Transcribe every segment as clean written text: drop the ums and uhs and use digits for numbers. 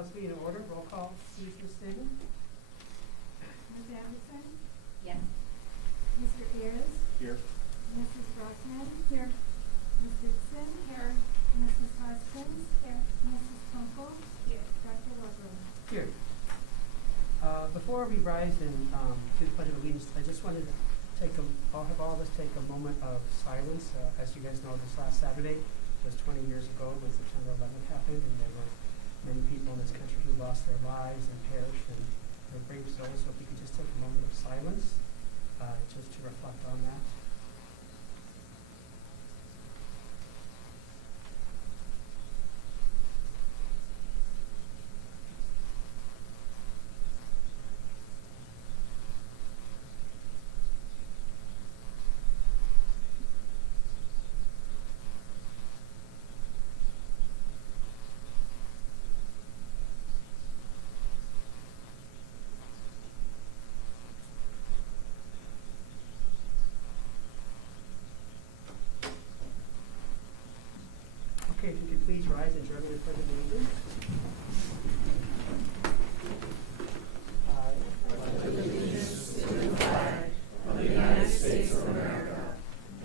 call this meeting to order. Roll call, please, Ms. Singh. Ms. Anderson? Yes. Mr. Ayers? Here. Mrs. Brockman? Here. Ms. Dixon? Here. Mrs. Hoskins? Here. Mrs. Kunkel? Here. Dr. Lovren? Here. Before we rise and do the Pledge of Allegiance, I just wanted to have all of us take a moment of silence. As you guys know, this last Saturday was 20 years ago when September 11th happened, and there were many people in this country who lost their lives and perished, and they're brave souls. So if we could just take a moment of silence, just to reflect on that. Okay, if you could please rise and join me in the Pledge of Allegiance. Pledge allegiance to the flag of the United States of America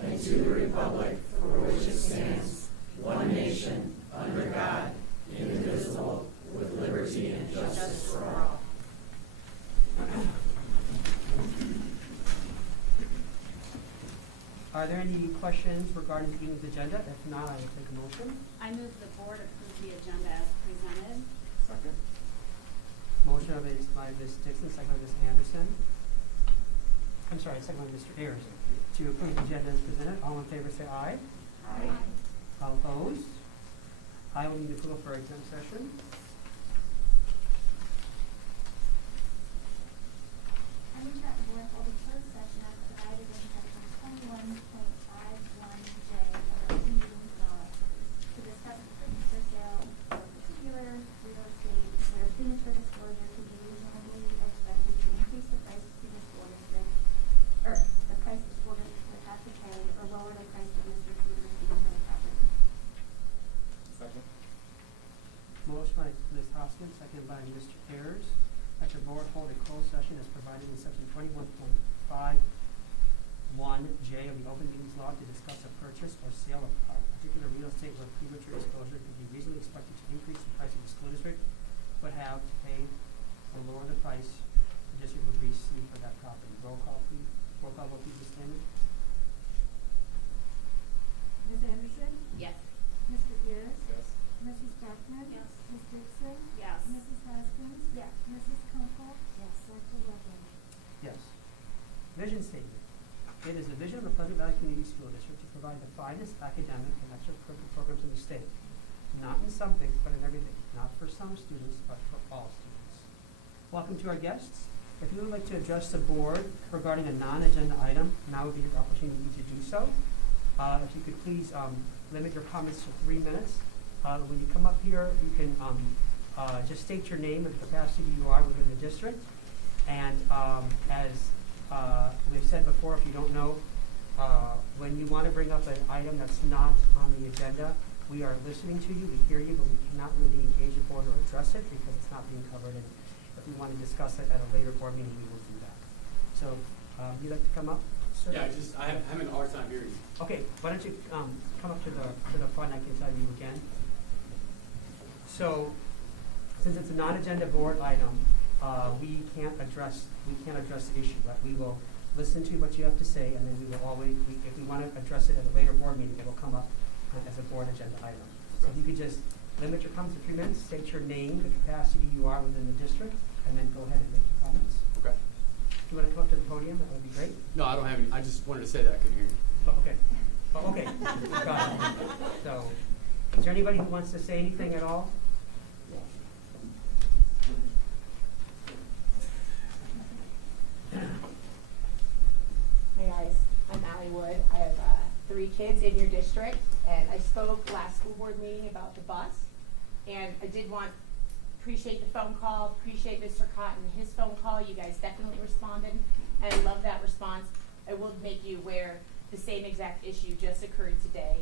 and to the republic for which it stands, one nation, under God, indivisible, with liberty and justice for all. Are there any questions regarding the evening's agenda? If not, I will take a motion. I move the board approve the agenda as presented. Second. Motion by Ms. Dixon, second by Ms. Anderson. I'm sorry, second by Mr. Ayers. To approve the agenda as presented, all in favor say aye. Aye. All opposed? I will need approval for exempt session. I move that the board hold a closed session as provided in section 21.51J of the open meetings law to discuss the purchase or sale of particular real estate where premature disclosure could be reasonably expected to increase the price to the school district, or the price the school district would have to pay, or lower the price that Mr. Food received for the property. Second. Motion by Ms. Hoskins, second by Mr. Ayers, that your board hold a closed session as provided in section 21.51J of the open meetings law to discuss a purchase or sale of particular real estate where premature disclosure could be reasonably expected to increase the price of the school district would have to pay or lower the price the district would receive for that property. Roll call, please. Roll call, vote, please, Ms. Standard. Ms. Anderson? Yes. Mr. Ayers? Yes. Mrs. Brockman? Yes. Ms. Dixon? Yes. Mrs. Hoskins? Yes. Mrs. Kunkel? Yes. Dr. Lovren? Yes. Vision statement. It is the vision of the Pleasant Valley Community School District to provide the finest academic and extracurricular programs in the state. Not in some things, but in everything. Not for some students, but for all students. Welcome to our guests. If you would like to address the board regarding a non-agenda item, now would be your opportunity to do so. If you could please limit your comments to 3 minutes. When you come up here, you can just state your name and the capacity you are within the district. And as we've said before, if you don't know, when you want to bring up an item that's not on the agenda, we are listening to you, we hear you, but we cannot really engage the board or address it because it's not being covered. And if we want to discuss it at a later board meeting, we will do that. So, you'd like to come up, sir? Yeah, I'm having a hard time hearing you. Okay, why don't you come up to the front, I can tell you again. So, since it's a non-agenda board item, we can't address the issue, but we will listen to what you have to say, and then we will always, if we want to address it at a later board meeting, it will come up as a board agenda item. So if you could just limit your comments to 3 minutes, state your name, the capacity you are within the district, and then go ahead and make your comments. Okay. If you want to come up to the podium, that would be great. No, I don't have any. I just wanted to say that I couldn't hear you. Oh, okay. Oh, okay. Got it. So, is there anybody who wants to say anything at all? Hi guys, I'm Allie Wood. I have 3 kids in your district, and I spoke last school board meeting about the bus, and I did appreciate the phone call, appreciate Mr. Cotton, his phone call. You guys definitely responded, and I love that response. I will make you aware the same exact issue just occurred today.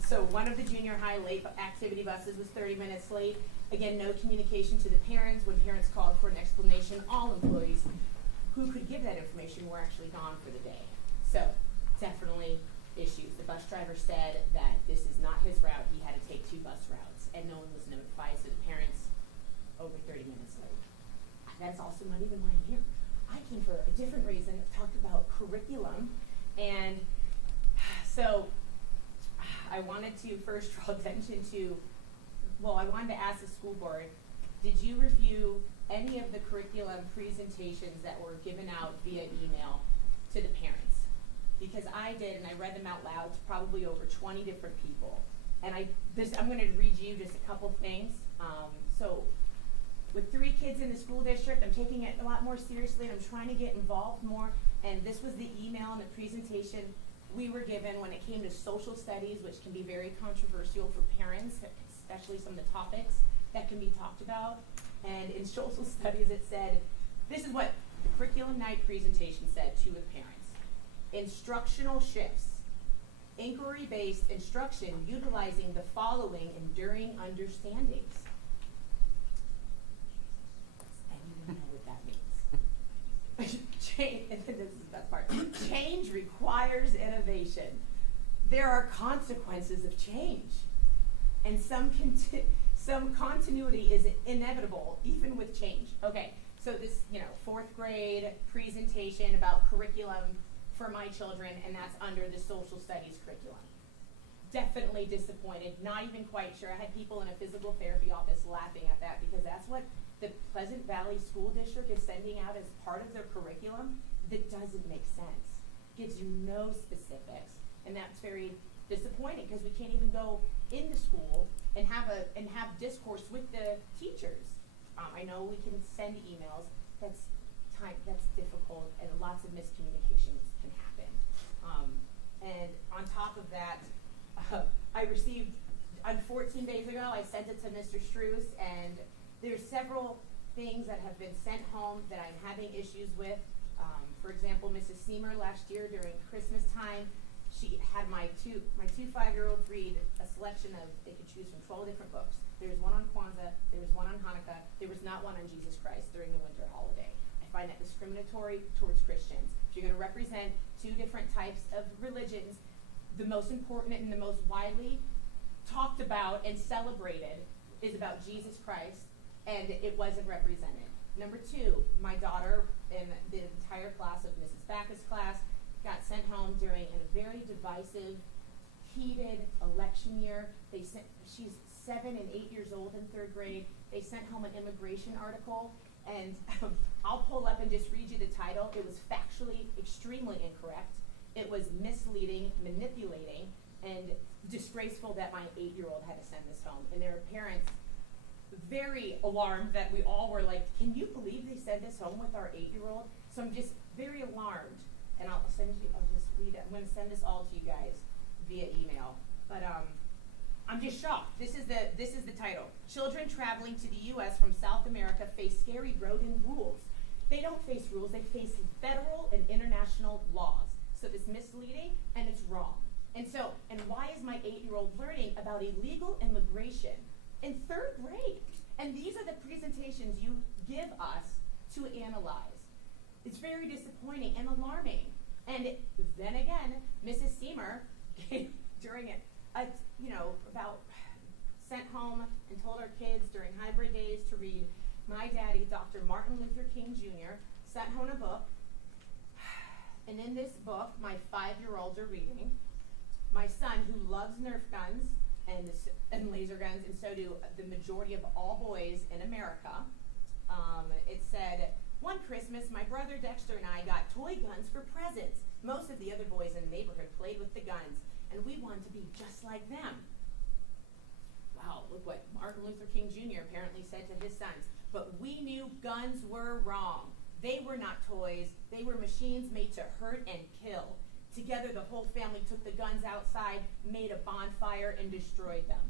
So one of the junior high late activity buses was 30 minutes late. Again, no communication to the parents. When parents called for an explanation, all employees who could give that information were actually gone for the day. So definitely issues. The bus driver said that this is not his route. He had to take 2 bus routes, and no one was notified, so the parents over 30 minutes late. That's also not even why I'm here. I came for a different reason, talked about curriculum, and so I wanted to first draw attention to, well, I wanted to ask the school board, did you review any of the curriculum presentations that were given out via email to the parents? Because I did, and I read them out loud to probably over 20 different people. And I'm going to read you just a couple things. So with 3 kids in the school district, I'm taking it a lot more seriously, and I'm trying to get involved more. And this was the email and the presentation we were given when it came to social studies, which can be very controversial for parents, especially some of the topics that can be talked about. And in social studies, it said, this is what the curriculum night presentation said to the parents. Instructional shifts. Inquiry-based instruction utilizing the following enduring understandings. Does anyone know what that means? Change, and this is the best part. Change requires innovation. There are consequences of change. And some continuity is inevitable, even with change. Okay, so this, 4th grade presentation about curriculum for my children, and that's under the social studies curriculum. Definitely disappointed, not even quite sure. I had people in a physical therapy office laughing at that because that's what the Pleasant Valley School District is sending out as part of their curriculum. That doesn't make sense. Gives you no specifics, and that's very disappointing because we can't even go into school and have discourse with the teachers. I know we can send emails. That's difficult, and lots of miscommunications can happen. And on top of that, I received, 14 days ago, I sent it to Mr. Struess, and there's several things that have been sent home that I'm having issues with. For example, Mrs. Seamer last year during Christmas time, she had my two 5-year-olds read a selection of, they could choose from 12 different books. There was one on Kwanzaa, there was one on Hanukkah, there was not one on Jesus Christ during the winter holiday. I find that discriminatory towards Christians. If you're going to represent 2 different types of religions, the most important and the most widely talked about and celebrated is about Jesus Christ, and it wasn't represented. Number 2, my daughter and the entire class of Mrs. Backus' class got sent home during a very divisive, heated election year. She's 7 and 8 years old in 3rd grade. They sent home an immigration article, and I'll pull up and just read you the title. It was factually extremely incorrect. It was misleading, manipulating, and disgraceful that my 8-year-old had to send this home. And there were parents very alarmed that we all were like, can you believe they sent this home with our 8-year-old? So I'm just very alarmed. And I'll just read it. I'm going to send this all to you guys via email. But I'm just shocked. This is the title. Children traveling to the U.S. from South America face scary road and rules. They don't face rules. They face federal and international laws. So it's misleading and it's wrong. And why is my 8-year-old learning about illegal immigration in 3rd grade? And these are the presentations you give us to analyze. It's very disappointing and alarming. And then again, Mrs. Seamer gave during it, sent home and told our kids during hybrid days to read my daddy, Dr. Martin Luther King Jr., sent home a book. And in this book, my 5-year-olds are reading. My son, who loves Nerf guns and laser guns, and so do the majority of all boys in America, it said, one Christmas, my brother Dexter and I got toy guns for presents. Most of the other boys in the neighborhood played with the guns, and we wanted to be just like them. Wow, look what Martin Luther King Jr. apparently said to his sons. But we knew guns were wrong. They were not toys. They were machines made to hurt and kill. Together, the whole family took the guns outside, made a bonfire, and destroyed them.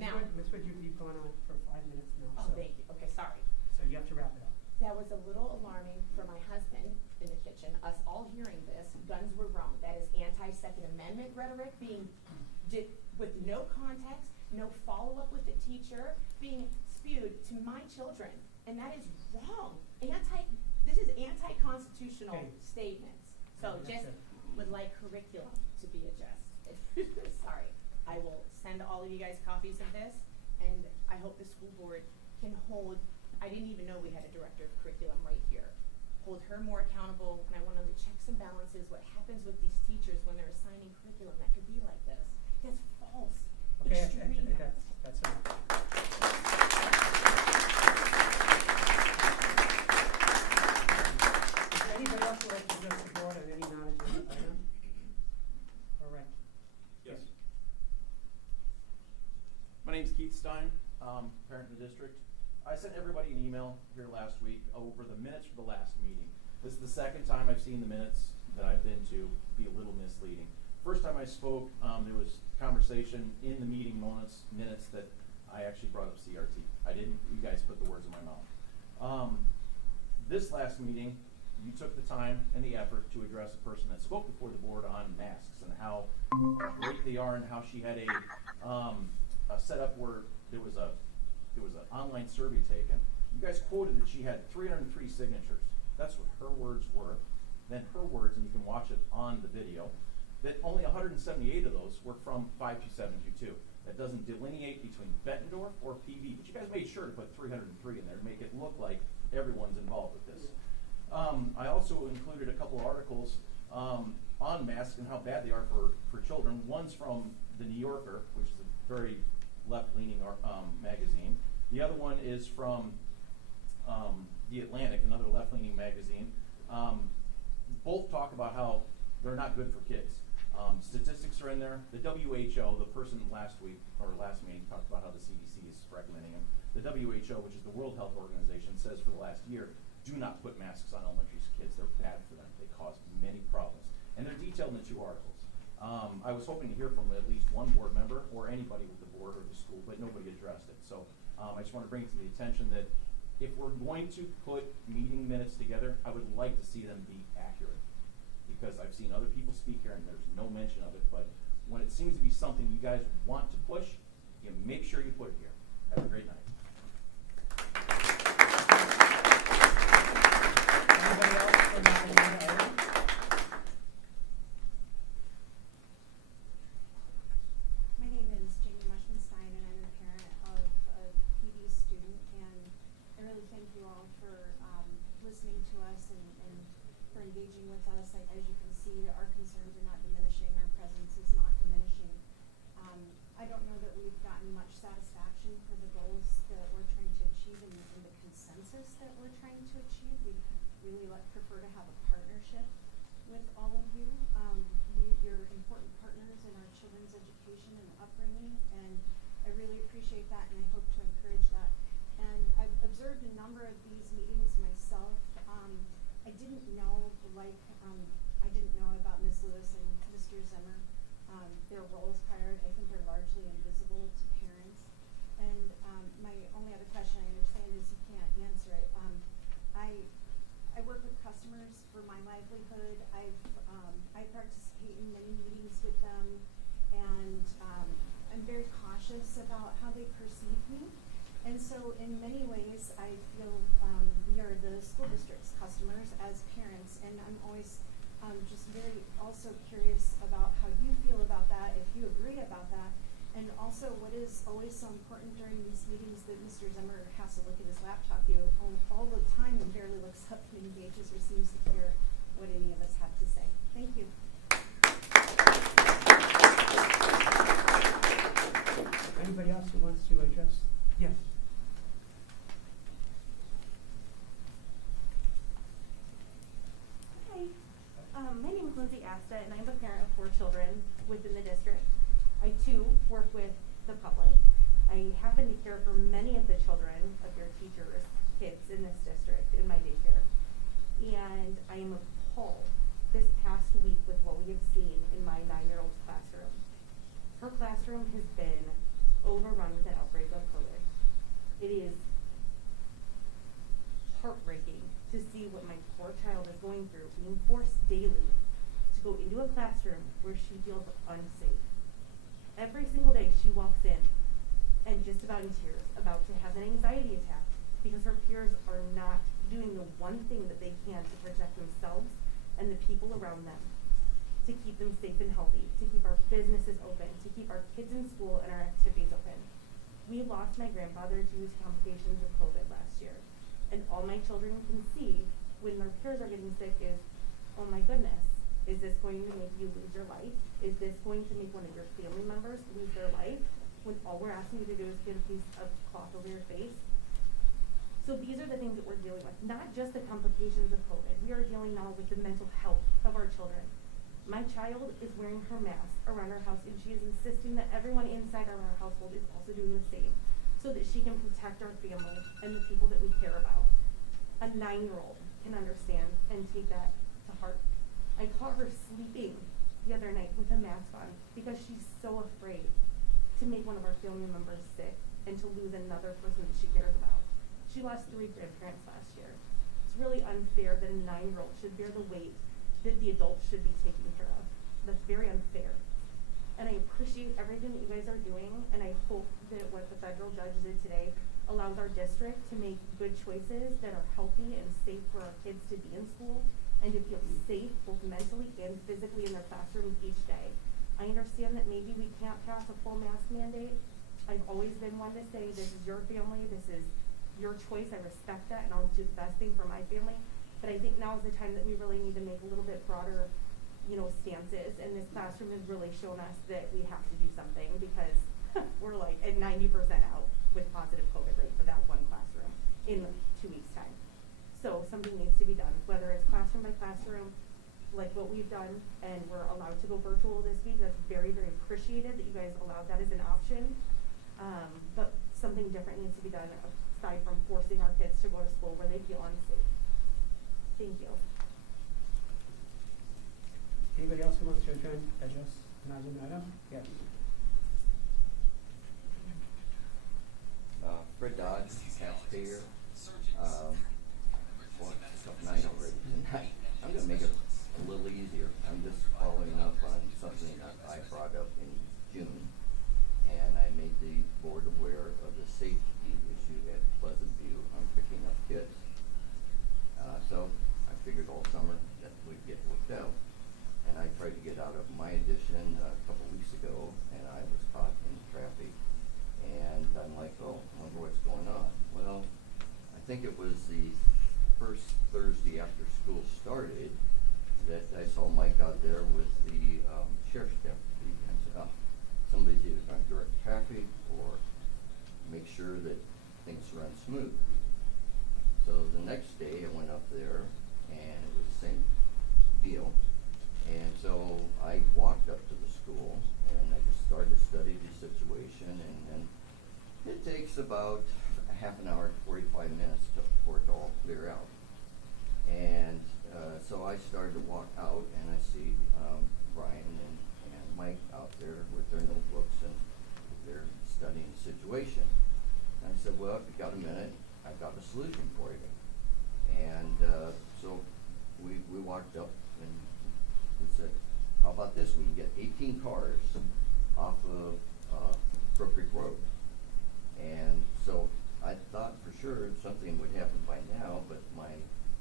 Ms. Wood, you've gone on for 5 minutes now. Oh, thank you. Okay, sorry. So you have to wrap it up. That was a little alarming for my husband in the kitchen, us all hearing this. Guns were wrong. That is anti-Second Amendment rhetoric being with no context, no follow-up with the teacher, being spewed to my children. And that is wrong. This is anti-constitutional Okay. statements. So That's just it. would like curriculum to be adjusted. Sorry. I will send all of you guys copies of this, and I hope the school board can hold, I didn't even know we had a director of curriculum right here. Hold her more accountable, and I want to know the checks and balances, what happens with these teachers when they're assigning curriculum that could be like this. That's false. Okay, Extreme. that's enough. Is there anybody else who would like to address the board on any non-agenda item? All right. Yes. My name's Keith Stein, parent in the district. I sent everybody an email here last week over the minutes for the last meeting. This is the second time I've seen the minutes that I've been to be a little misleading. First time I spoke, there was conversation in the meeting minutes that I actually brought up CRT. I didn't, you guys put the words in my mouth. This last meeting, you took the time and the effort to address a person that spoke before the board on masks and how great they are, and how she had a setup where there was an online survey taken. You guys quoted that she had 303 signatures. That's what her words were. Then her words, and you can watch it on the video, that only 178 of those were from 52722. That doesn't delineate between Bettendorf or PV, but you guys made sure to put 303 in there to make it look like everyone's involved with this. I also included a couple of articles on masks and how bad they are for children. One's from the New Yorker, which is a very left-leaning magazine. The other one is from The Atlantic, another left-leaning magazine. Both talk about how they're not good for kids. Statistics are in there. The WHO, the person last week or last meeting talked about how the CDC is recommending them. The WHO, which is the World Health Organization, says for the last year, do not put masks on elementary kids. They're bad for them. They cause many problems. And they're detailed in the 2 articles. I was hoping to hear from at least one board member or anybody with the board or the school, but nobody addressed it. So I just want to bring it to the attention that if we're going to put meeting minutes together, I would like to see them be accurate. Because I've seen other people speak here and there's no mention of it, but when it seems to be something you guys want to push, you make sure you put it here. Have a great night. Anybody else for non-agenda item? My name is Jamie Mushman-Stein, and I'm the parent of a PD student, and I really thank you all for listening to us and for engaging with us. As you can see, our concerns are not diminishing, our presence is not diminishing. I don't know that we've gotten much satisfaction for the goals that we're trying to achieve and the consensus that we're trying to achieve. We really prefer to have a partnership with all of you. You're important partners in our children's education and upbringing, and I really appreciate that, and I hope to encourage that. And I've observed a number of these meetings myself. I didn't know, I didn't know about Ms. Lewis and Mr. Zimmer. Their roles prior, I think they're largely invisible to parents. And my only other question, I understand, is you can't answer it. I work with customers for my livelihood. I participate in many meetings with them, and I'm very cautious about how they perceive me. And so in many ways, I feel we are the school district's customers as parents, and I'm always just very also curious about how you feel about that, if you agree about that, and also what is always so important during these meetings that Mr. Zimmer has to look at his laptop all the time and barely looks up and engages or seems to care what any of us have to say. Thank you. Anybody else who wants to address? Yes. Hi, my name is Lindsay Asta, and I'm a parent of 4 children within the district. I too work with the public. I happen to care for many of the children of your teachers' kids in this district in my daycare. And I am appalled this past week with what we have seen in my 9-year-old's classroom. Her classroom has been overrun with an outbreak of COVID. It is heartbreaking to see what my poor child is going through, being forced daily to go into a classroom where she feels unsafe. every single day she walks in and just about in tears, about to have an anxiety attack because her peers are not doing the one thing that they can to protect themselves and the people around them, to keep them safe and healthy, to keep our businesses open, to keep our kids in school and our activities open. We lost my grandfather due to complications of COVID last year, and all my children can see when their peers are getting sick is, oh my goodness, is this going to make you lose your life? Is this going to make one of your family members lose their life when all we're asking you to do is get a piece of cloth over your face? So these are the things that we're dealing with, not just the complications of COVID. We are dealing now with the mental health of our children. My child is wearing her mask around our house, and she is insisting that everyone inside our household is also doing the same so that she can protect our family and the people that we care about. A 9-year-old can understand and take that to heart. I caught her sleeping the other night with a mask on because she's so afraid to make one of our family members sick and to lose another person that she cares about. She lost 3 grandparents last year. It's really unfair that a 9-year-old should bear the weight that the adults should be taking care of. That's very unfair. And I appreciate everything that you guys are doing, and I hope that what the federal judge did today allows our district to make good choices that are healthy and safe for our kids to be in school and to feel safe both mentally and physically in their classrooms each day. I understand that maybe we can't pass a full mask mandate. I've always been one to say this is your family, this is your choice, I respect that, and I'll do the best thing for my family. But I think now is the time that we really need to make a little bit broader, stances. And this classroom has really shown us that we have to do something because we're like at 90% out with positive COVID rate for that one classroom in 2 weeks' time. So something needs to be done, whether it's classroom by classroom, like what we've done, and we're allowed to go virtual this week. That's very, very appreciated that you guys allowed that as an option. But something different needs to be done aside from forcing our kids to go to school where they feel unsafe. Thank you. Anybody else who wants to address an agenda item? Yes. Fred Dodge, taxpayer. Well, it's up 9 already tonight. I'm gonna make it a little easier. I'm just following up on something that I brought up in June. And I made the board aware of the safety issue at Pleasant View on picking up kids. So I figured all summer that would get worked out. And I tried to get out of my edition a couple weeks ago, and I was caught in traffic. And I'm like, oh, I wonder what's going on. Well, I think it was the first Thursday after school started that I saw Mike out there with the sheriff's deputy. And I said, oh, somebody's either going to direct traffic or make sure that things run smooth. So the next day I went up there and it was the same deal. And so I walked up to the school and I just started to study the situation, and it takes about a half an hour to 45 minutes for it to all clear out. And so I started to walk out and I see Brian and Mike out there with their notebooks and they're studying the situation. And I said, well, if you got a minute, I've got a solution for you. And so we walked up and we said, how about this? We can get 18 cars off of Crook Creek Road. And so I thought for sure something would happen by now, but my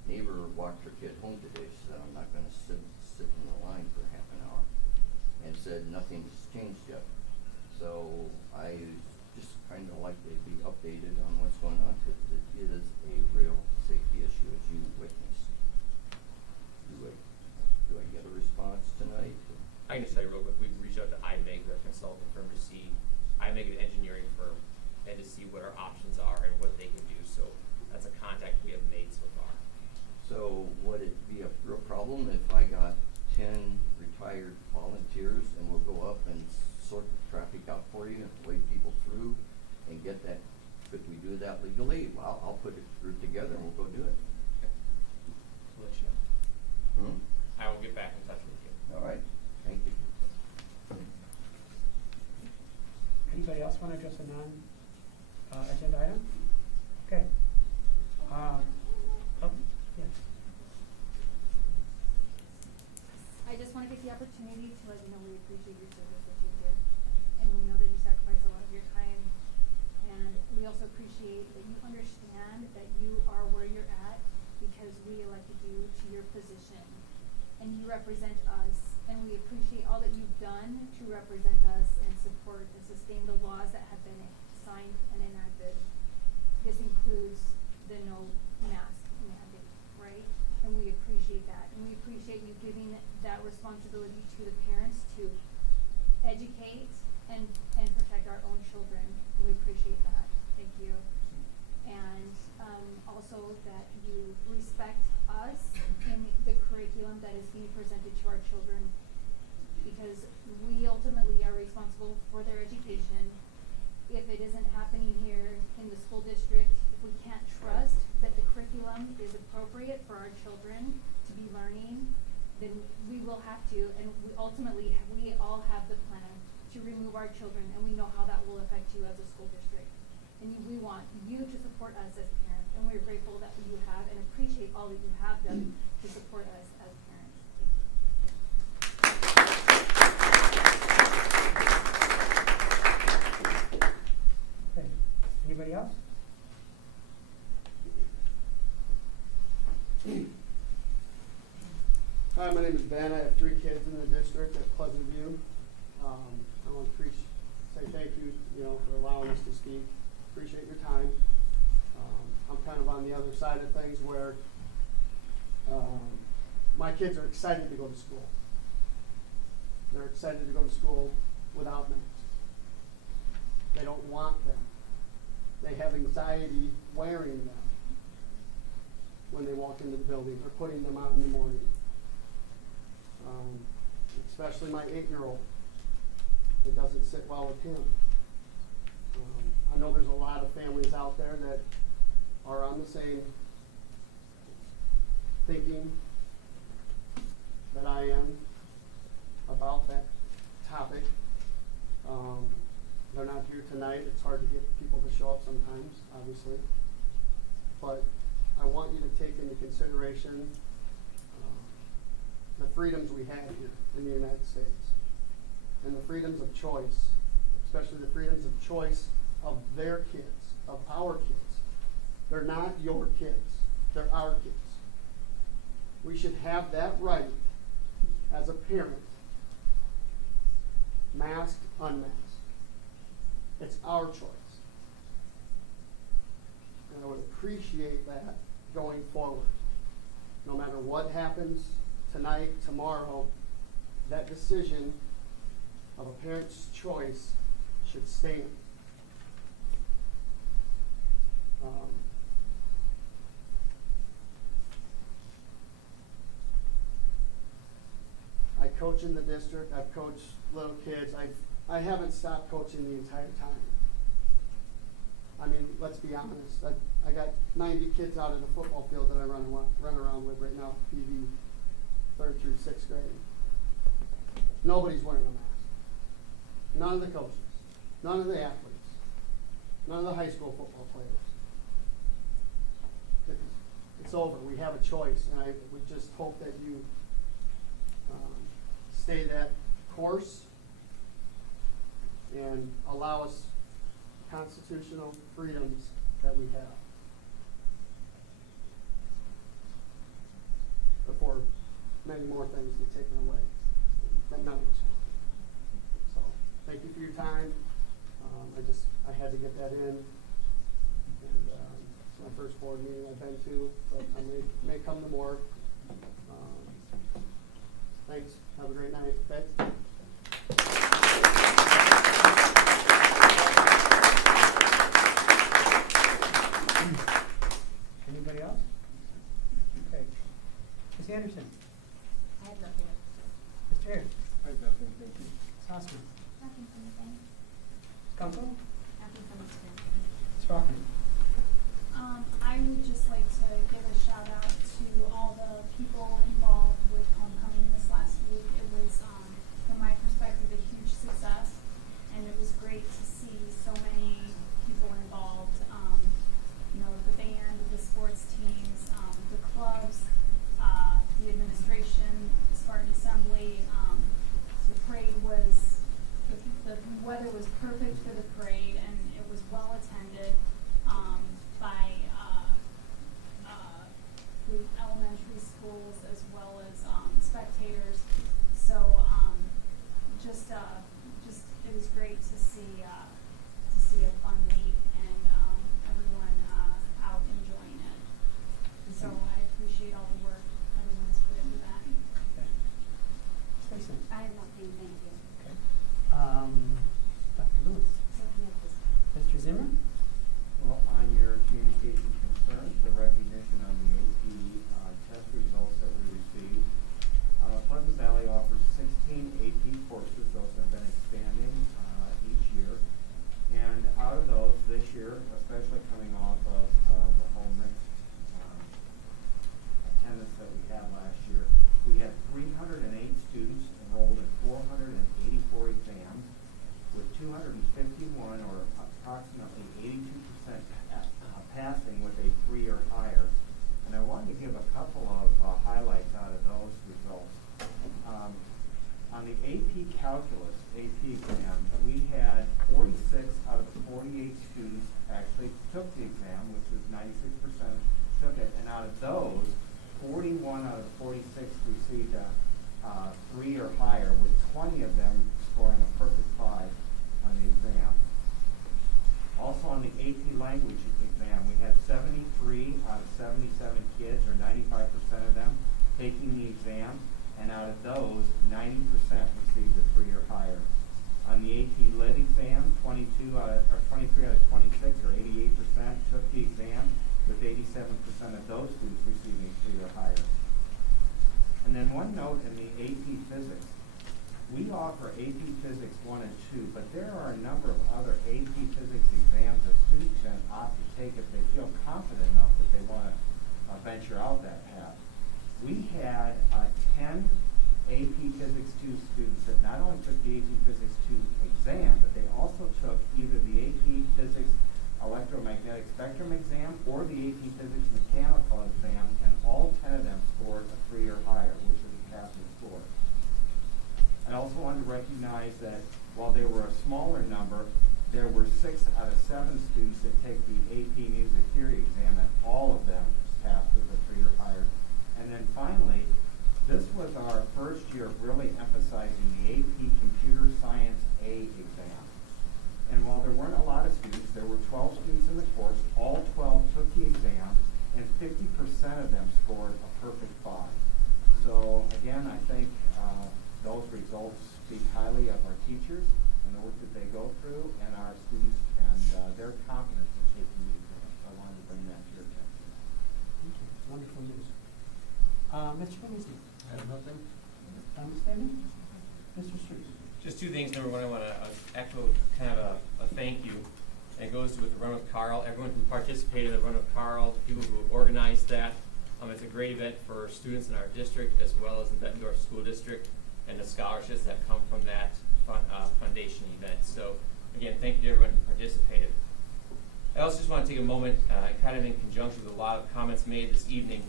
neighbor walked her kid home today. She said, I'm not going to sit in the line for half an hour. And said nothing's changed yet. So I just kind of like to be updated on what's going on, because it is a real safety issue, as you witnessed. Do I get a response tonight? I can just tell you real quick, we reached out to IMEG, their consulting firm, to see, IMEG is an engineering firm, and to see what our options are and what they can do. So that's a contact we have made so far. So would it be a real problem if I got 10 retired volunteers and we'll go up and sort the traffic out for you and wave people through and get that? Could we do that legally? Well, I'll put a group together and we'll go do it. We'll let you know. I will get back in touch with you. All right, thank you. Anybody else want to address a non-agenda item? Okay. Yes. I just want to take the opportunity to let you know we appreciate your service that you give, and we also appreciate that you understand that you are where you're at because we elected you to your position. And you represent us, and we appreciate all that you've done to represent us and support and sustain the laws that have been signed and enacted. This includes the no mask mandate, right? And we appreciate that. And we appreciate you giving that responsibility to the parents to educate and protect our own children. We appreciate that. Thank you. And also that you respect us in the curriculum that is being presented to our children, because we ultimately are responsible for their education. If it isn't happening here in the school district, if we can't trust that the curriculum is appropriate for our children to be learning, then we will have to, and we all have the plan to remove our children, and we know how that will affect you as a school district. And we want you to support us as parents, and we're grateful that you have and appreciate all that you have done to support us as parents. Thank you. Okay, anybody else? Hi, my name is Ben. I have 3 kids in the district at Pleasant View. I want to say thank you, for allowing us to speak. Appreciate your time. I'm kind of on the other side of things where my kids are excited to go to school. They're excited to go to school without masks. They don't want them. They have anxiety wearing them when they walk into the buildings or putting them out in the morning. Especially my 8-year-old. It doesn't sit well with him. I know there's a lot of families out there that are on the same thinking that I am about that topic. They're not here tonight. It's hard to get people to show up sometimes, obviously. But I want you to take into consideration the freedoms we have here in the United States, and the freedoms of choice, especially the freedoms of choice of their kids, of our kids. They're not your kids, they're our kids. We should have that right as a parent, masked, unmasked. It's our choice. And I would appreciate that going forward. No matter what happens tonight, tomorrow, that decision of a parent's choice should stand. I coach in the district. I've coached little kids. I haven't stopped coaching the entire time. I mean, let's be honest. I got 90 kids out in the football field that I run around with right now, PV 3rd through 6th grade. Nobody's wearing a mask. None of the coaches. None of the athletes. None of the high school football players. It's over. We have a choice, and I would just hope that you stay that course and allow us constitutional freedoms that we have before many more things get taken away that none of us want. So, thank you for your time. I had to get that in. And it's my first board meeting I've been to, but I may come to more. Thanks. Have a great night. Okay? Anybody else? Okay. Ms. Anderson? I have nothing. Mr. Harris? I have nothing, thank you. Ms. Hoskins? Nothing from the thing. Council? Nothing from the thing. Ms. Rockman? I would just like to give a shout out to all the people involved with homecoming this last week. It was, from my perspective, a huge success, and it was great to see so many people involved. The band, the sports teams, the clubs, the administration, Spartan Assembly. The parade was, the weather was perfect for the parade, and it was well attended. spectators. So, it was great to see a fun meet and, everyone, out enjoying it. So I appreciate all the work everyone's put into that. Okay. Stacy? I have nothing, thank you. Okay. Dr. Lewis? Mr. Zimmer? Well, on your communication concerns, the recognition on the AP test results that we received, Pleasant Valley offers 16 AP courses. Those have been expanding each year. And out of those, this year, especially coming off of the home mix attendance that we had last year, we had 308 students enrolled in 484 exams, with 251, or approximately 82%, passing with a 3 or higher. And I wanted to give a couple of highlights out of those results. On the AP Calculus, AP exam, we had 46 out of the 48 students actually took the exam, which was 96% took it. And out of those, 41 out of the 46 received a 3 or higher, with 20 of them scoring a perfect 5 on the exam. Also on the AP language exam, we had 73 out of 77 kids, or 95% of them, taking the exam, and out of those, 90% received a 3 or higher. On the AP Lit exam, 23 out of 26, or 88%, took the exam, with 87% of those students receiving 3 or higher. And then one note in the AP Physics. We offer AP Physics 1 and 2, but there are a number of other AP Physics exams that students can opt to take if they feel confident enough that they want to venture out that path. We had 10 AP Physics 2 students that not only took the AP Physics 2 exam, but they also took either the AP Physics Electromagnetic Spectrum exam or the AP Physics Mechanical exam, and all 10 of them scored a 3 or higher, which is a passing score. I also wanted to recognize that while they were a smaller number, there were 6 out of 7 students that take the AP Music Theory exam, and all of them passed with a 3 or higher. And then finally, this was our first year of really emphasizing the AP Computer Science A exam. And while there weren't a lot of students, there were 12 students in the course, all 12 took the exam, and 50% of them scored a perfect 5. So again, I think those results speak highly of our teachers and the work that they go through, and our students and their confidence in taking the exam. So I wanted to bring that to your attention. Thank you. Wonderful news. Mr. Kaminsky? I have nothing. Ms. David? Mr. Street? Just two things. Number one, I want to echo kind of a thank you. And it goes with the Run with Carl, everyone who participated in the Run with Carl, people who organized that. It's a great event for students in our district as well as the Bettendorf School District, and the scholarships that come from that foundation event. So again, thank you to everyone who participated. I also just want to take a moment, kind of in conjunction with a lot of comments made this evening,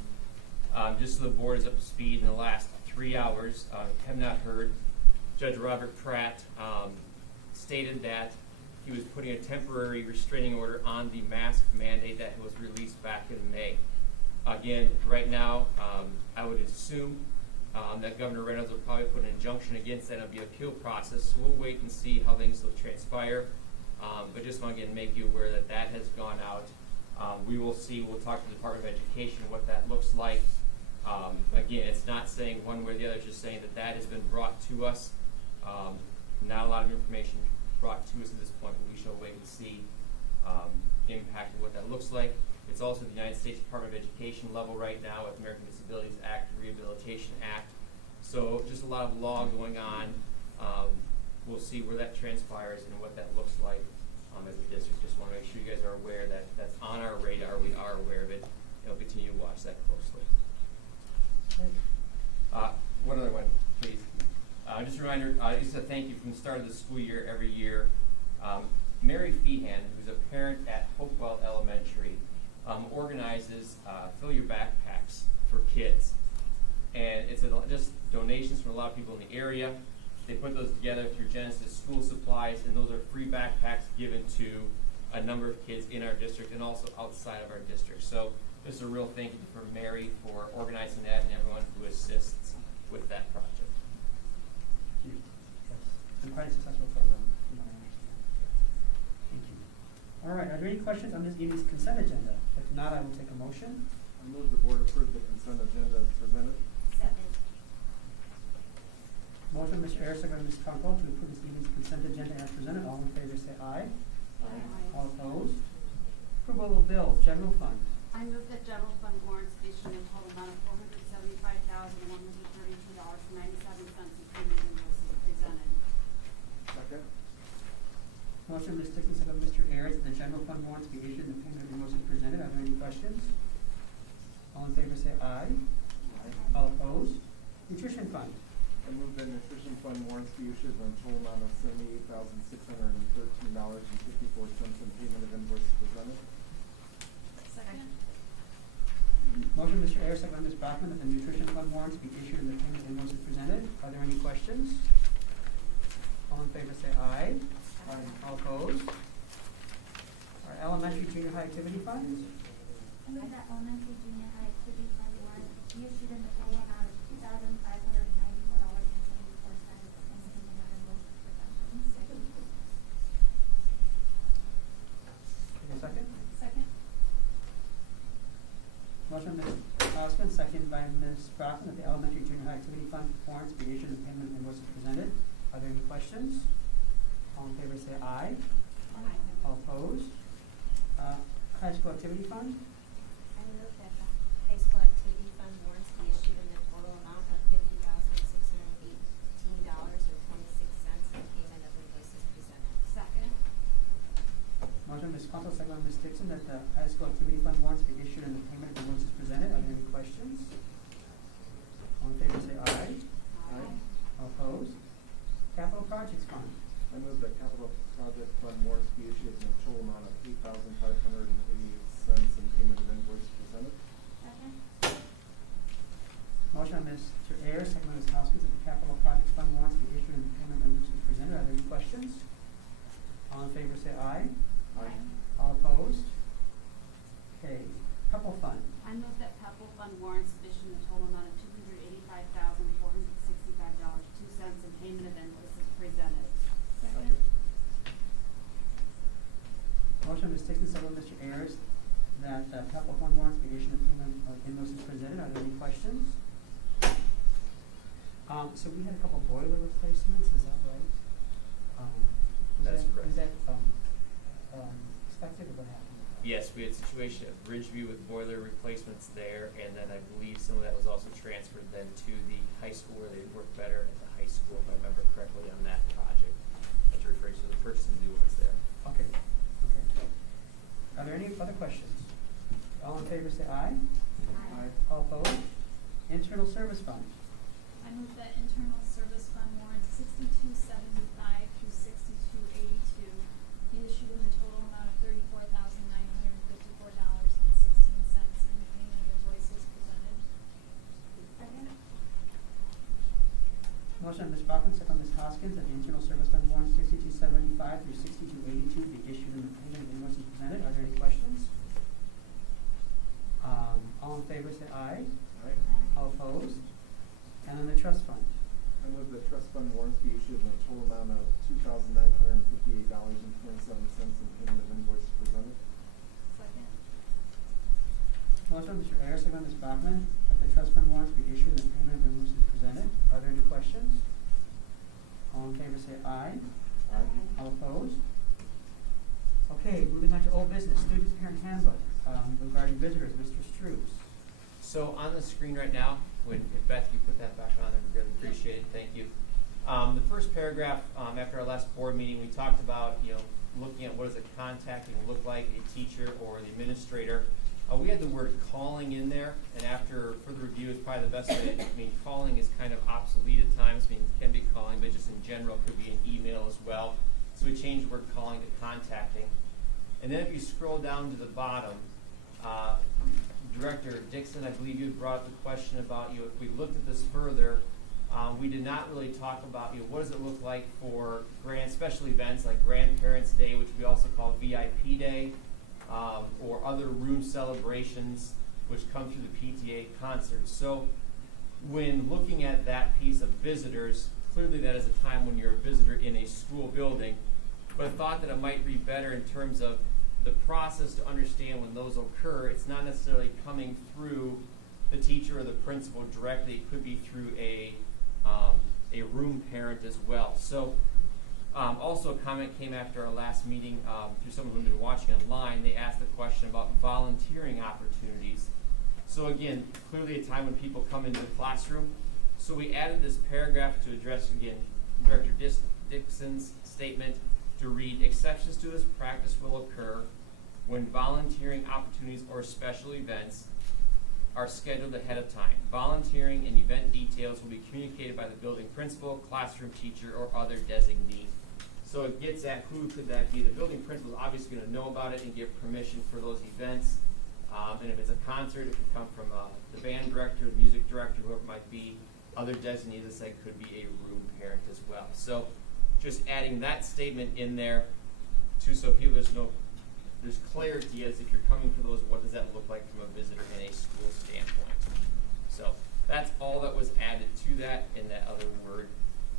just so the board is up to speed. In the last 3 hours, have not heard, Judge Robert Pratt stated that he was putting a temporary restraining order on the mask mandate that was released back in May. Again, right now, I would assume that Governor Reynolds will probably put an injunction against that. It'll be an appeal process. So we'll wait and see how things will transpire. But just want to again make you aware that that has gone out. We will see. We'll talk to the Department of Education what that looks like. Again, it's not saying one way or the other. It's just saying that that has been brought to us. Not a lot of information brought to us at this point, but we shall wait and see impact of what that looks like. It's also the United States Department of Education level right now with American Disabilities Act, Rehabilitation Act. So just a lot of law going on. We'll see where that transpires and what that looks like as a district. Just want to make sure you guys are aware that that's on our radar. We are aware of it, and we'll continue to watch that closely. One other one, please. Just a reminder, just a thank you from the start of the school year every year. Mary Feehan, who's a parent at Hopewell Elementary, organizes Fill Your Backpacks for kids. And it's just donations from a lot of people in the area. They put those together through Genesis School Supplies, and those are free backpacks given to a number of kids in our district and also outside of our district. So just a real thank you for Mary for organizing that and everyone who assists with that. questions on this evening's consent agenda? If not, I will take a motion. I move the board approve the consent agenda as presented. Second. Motion, Mr. Ayers, second by Ms. Kunkel, to approve this evening's consent agenda as presented. All in favor say aye. All opposed? Approval of bills, general fund. I move that general fund warrants issued in total amount of $475,132.97 and payment invoices presented. Second. Motion, Ms. Dixon, second by Mr. Ayers, that the general fund warrants be issued and the payment of invoices presented. Are there any questions? All in favor say aye. All opposed? Nutrition fund. I move that nutrition fund warrants be issued in a total amount of $78,613.54 and payment of invoices presented. Second. Motion, Mr. Ayers, second by Ms. Brockman, that the nutrition fund warrants be issued and the payment of invoices presented. Are there any questions? All in favor say aye. All opposed? Our elementary junior high activity funds. I move that elementary junior high activity fund warrant be issued in the total amount of $2,594.74 and the payment of invoices presented. Take a second. Second. Motion, Ms. Osmond, second by Ms. Brockman, that the elementary junior high activity fund warrants be issued and payment of invoices presented. Are there any questions? All in favor say aye. All opposed? High school activity fund. I move that the high school activity fund warrants be issued in the total amount of $50,618.26 and payment of invoices presented. Second. Motion, Ms. Council, second by Ms. Dixon, that the high school activity fund warrants be issued and the payment of invoices presented. Are there any questions? All in favor say aye. All opposed? Capital projects fund. I move that capital project fund warrants be issued in a total amount of $8,588 and payment of invoices presented. Second. Motion by Mr. Ayers, second by Ms. Hoskins, that the capital projects fund warrants be issued and the payment of invoices presented. Are there any questions? All in favor say aye. All opposed? Okay, couple fund. I move that PEPAL fund warrants issued in the total amount of $285,465.02 and payment of invoices presented. Second. Motion, Ms. Dixon, second by Mr. Ayers, that capital fund warrants be issued and payment of invoices presented. Are there any questions? So we had a couple boiler replacements, is that right? That's correct. Was that, expected or what happened? Yes, we had a situation at Bridgeview with boiler replacements there, and then I believe some of that was also transferred then to the high school where they work better at the high school, if I remember correctly, on that project. That's referring to the person new ones there. Okay, okay. Are there any other questions? All in favor say aye. All opposed? Internal service fund. I move that internal service fund warrants 6275 through 6282 be issued in the total amount of $34,954.16 and the payment of invoices presented. Second. Motion, Ms. Brockman, second by Ms. Hoskins, that the internal service fund warrants 6275 through 6282 be issued and the payment of invoices presented. Are there any questions? All in favor say aye. All opposed? And then the trust fund. I move that trust fund warrants be issued in a total amount of $2,958.27 and payment of invoices presented. Second. Motion, Mr. Ayers, second by Ms. Brockman, that the trust fund warrants be issued and the payment of invoices presented. Are there any questions? All in favor say aye. All opposed? Okay, moving on to old business, student parent handbook, regarding visitors, Mr. Struz. So on the screen right now, if Beth, you put that back on, I'd really appreciate it, thank you. The first paragraph, after our last board meeting, we talked about, looking at what does a contacting look like, a teacher or the administrator. We had the word calling in there, and after further review, it's probably the best way. Calling is kind of obsolete at times. It can be calling, but just in general, could be an email as well. So we changed the word calling to contacting. And then if you scroll down to the bottom, Director Dixon, I believe you brought up the question about, if we looked at this further, we did not really talk about, what does it look like for special events like Grandparents' Day, which we also call VIP Day, or other room celebrations, which come through the PTA concerts. So when looking at that piece of visitors, clearly that is a time when you're a visitor in a school building, but I thought that it might be better in terms of the process to understand when those occur, it's not necessarily coming through the teacher or the principal directly. It could be through a room parent as well. So also a comment came after our last meeting through someone who's been watching online. They asked a question about volunteering opportunities. So again, clearly a time when people come into the classroom. So we added this paragraph to address, again, Director Dixon's statement to read, exceptions to this practice will occur when volunteering opportunities or special events are scheduled ahead of time. Volunteering and event details will be communicated by the building principal, classroom teacher, or other designee. So it gets at who could that be. The building principal is obviously going to know about it and give permission for those events. And if it's a concert, it could come from the band director, the music director, whoever it might be. Other designees, as I said, could be a room parent as well. So just adding that statement in there so people there's clarity as if you're coming for those, what does that look like from a visitor in a school standpoint. So that's all that was added to that in that other word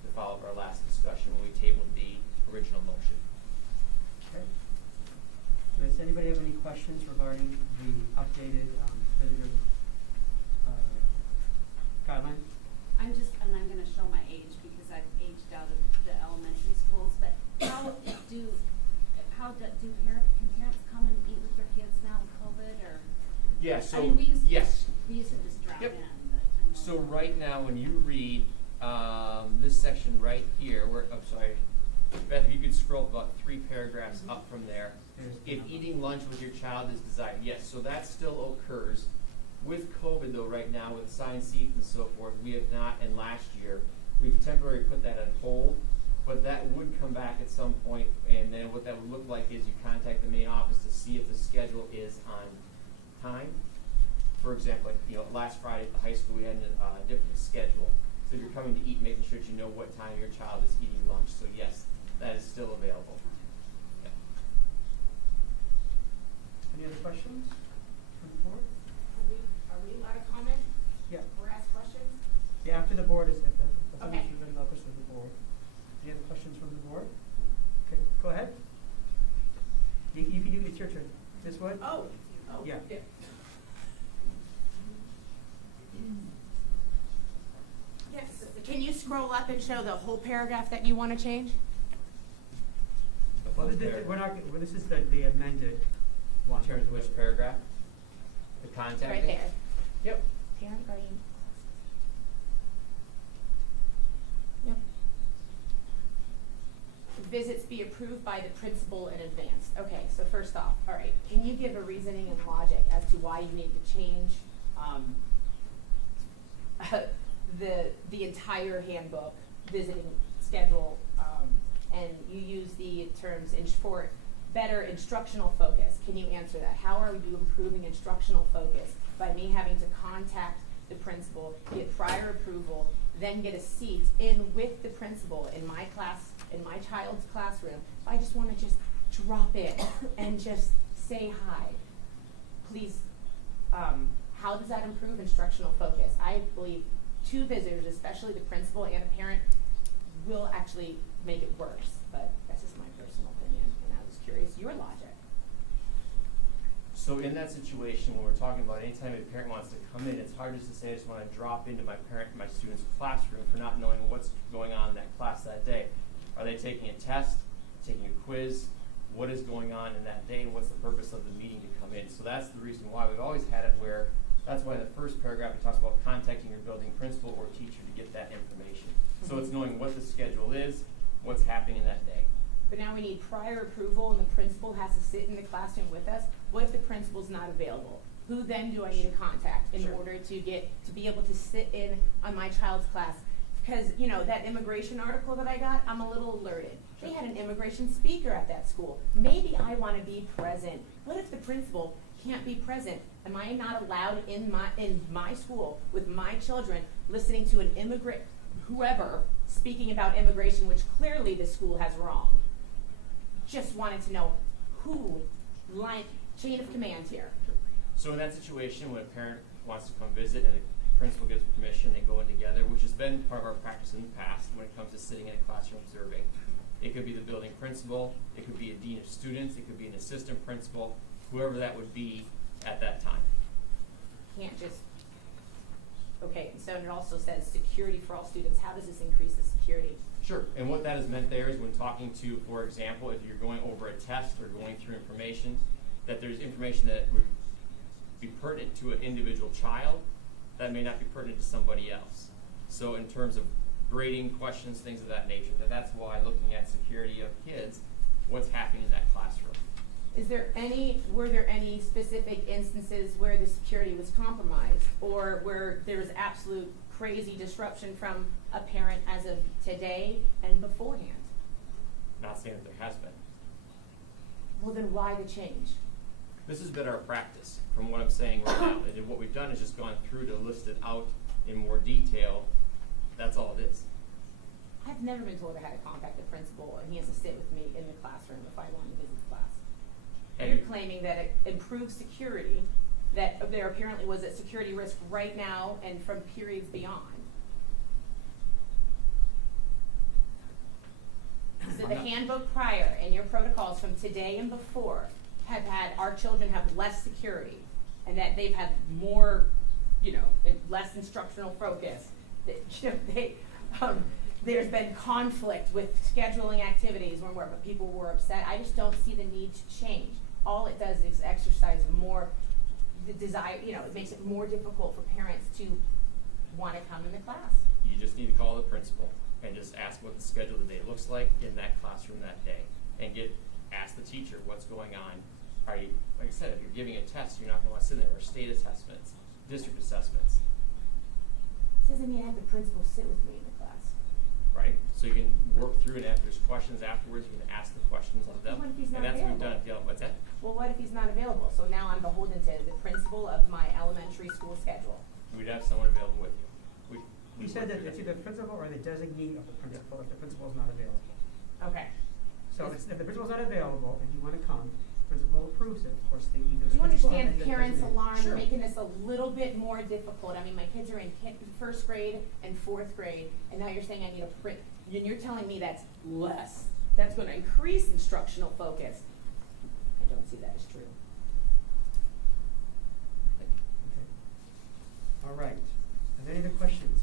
to follow our last discussion when we tabled the original motion. Okay. Does anybody have any questions regarding the updated visitor guidelines? I'm going to show my age because I've aged out of the elementary schools, but can parents come and eat with their kids now with COVID, or? Yeah, so, I mean, we used to yes. just drop Yep. in, but I know. So right now, when you read this section right here, I'm sorry, Beth, if you could scroll about 3 paragraphs up from there. If eating lunch with your child is desired, yes, so that still occurs. With COVID though, right now, with assigned seats and so forth, we have not, and last year, we've temporarily put that on hold, but that would come back at some point, and then what that would look like is you contact the main office to see if the schedule is on time. For example, last Friday at the high school, we had a different schedule. So if you're coming to eat, making sure that you know what time your child is eating lunch. So yes, that is still available. Yeah. Any other questions from the board? Are we allowed to comment Yeah. or ask questions? Yeah, after the board is, Okay. you're going to focus with the board. Any other questions from the board? Okay, go ahead. You can, it's your turn. Ms. Wood? Oh. Yeah. Yes. Can you scroll up and show the whole paragraph that you want to change? Well, this is the amended one. In terms of which paragraph? The contacting? Right there. Yep. Parent, guardian. Yep. Visits be approved by the principal in advance. Okay, so first off, all right, can you give a reasoning and logic as to why you need to change the entire handbook visiting schedule, and you use the terms for better instructional focus? Can you answer that? How are you improving instructional focus by me having to contact the principal, get prior approval, then get a seat in with the principal in my class, in my child's classroom? I just want to just drop in and just say hi. Please, how does that improve instructional focus? I believe 2 visitors, especially the principal and a parent, will actually make it worse, but that's just my personal opinion, and I was curious your logic. So in that situation, when we're talking about anytime a parent wants to come in, it's hard just to say I just want to drop into my student's classroom for not knowing what's going on in that class that day. Are they taking a test, taking a quiz? What is going on in that day, and what's the purpose of the meeting to come in? So that's the reason why we've always had it where, that's why in the first paragraph it talks about contacting your building principal or teacher to get that information. So it's knowing what the schedule is, what's happening in that day. But now we need prior approval, and the principal has to sit in the classroom with us. What if the principal's not available? Who then do I need to contact in order to be able to sit in on my child's class? Because, that immigration article that I got, I'm a little alerted. They had an immigration speaker at that school. Maybe I want to be present. What if the principal can't be present? Am I not allowed in my school with my children listening to an immigrant, whoever, speaking about immigration, which clearly the school has wrong? Just wanted to know chain of command here. So in that situation, when a parent wants to come visit and the principal gives permission, they go in together, which has been part of our practice in the past when it comes to sitting in a classroom observing. It could be the building principal, it could be a dean of students, it could be an assistant principal, whoever that would be at that time. Can't just, okay, so it also says security for all students. How does this increase the security? Sure, and what that is meant there is when talking to, for example, if you're going over a test or going through information, that there's information that would be pertinent to an individual child that may not be pertinent to somebody else. So in terms of grading questions, things of that nature, that's why looking at security of kids, what's happening in that classroom. Were there any specific instances where the security was compromised or where there was absolute crazy disruption from a parent as of today and beforehand? Not saying that there has been. Well, then why the change? This has been our practice from what I'm saying right now. And what we've done is just gone through to list it out in more detail. That's all it is. I've never been told I had to contact the principal and he has to sit with me in the classroom if I want to visit the class. And You're claiming that it improves security, that there apparently was a security risk right now and from periods beyond. So the handbook prior and your protocols from today and before have had our children have less security and that they've had more, less instructional focus. That, there's been conflict with scheduling activities where people were upset. I just don't see the need to change. All it does is exercise more the desire, it makes it more difficult for parents to want to come in the class. you just need to call the principal and just ask what the schedule of the day looks like in that classroom that day. And ask the teacher what's going on. Are you, like I said, if you're giving a test, you're not going to want to sit there, or state assessments, district assessments. It doesn't mean I have the principal sit with me in the class. Right? So you can work through, and if there's questions afterwards, you can ask the questions of them. What if he's and not that's what we've available? done. What's that? Well, what if he's not available? So now I'm beholden to the principal of my elementary school schedule. We'd have someone available with you. You said that it's either the principal or the designee of the principal if the principal is not available. Okay. So if the principal is not available and you want to come, the principal approves it, of course, they either. Do you principal understand and the parents' designee. alarm Sure. making this a little bit more difficult? I mean, my kids are in first grade and fourth grade, and now you're saying I need a print. And you're telling me that's less. That's going to increase instructional focus. I don't see that as true. Okay. All right. Are there any other questions?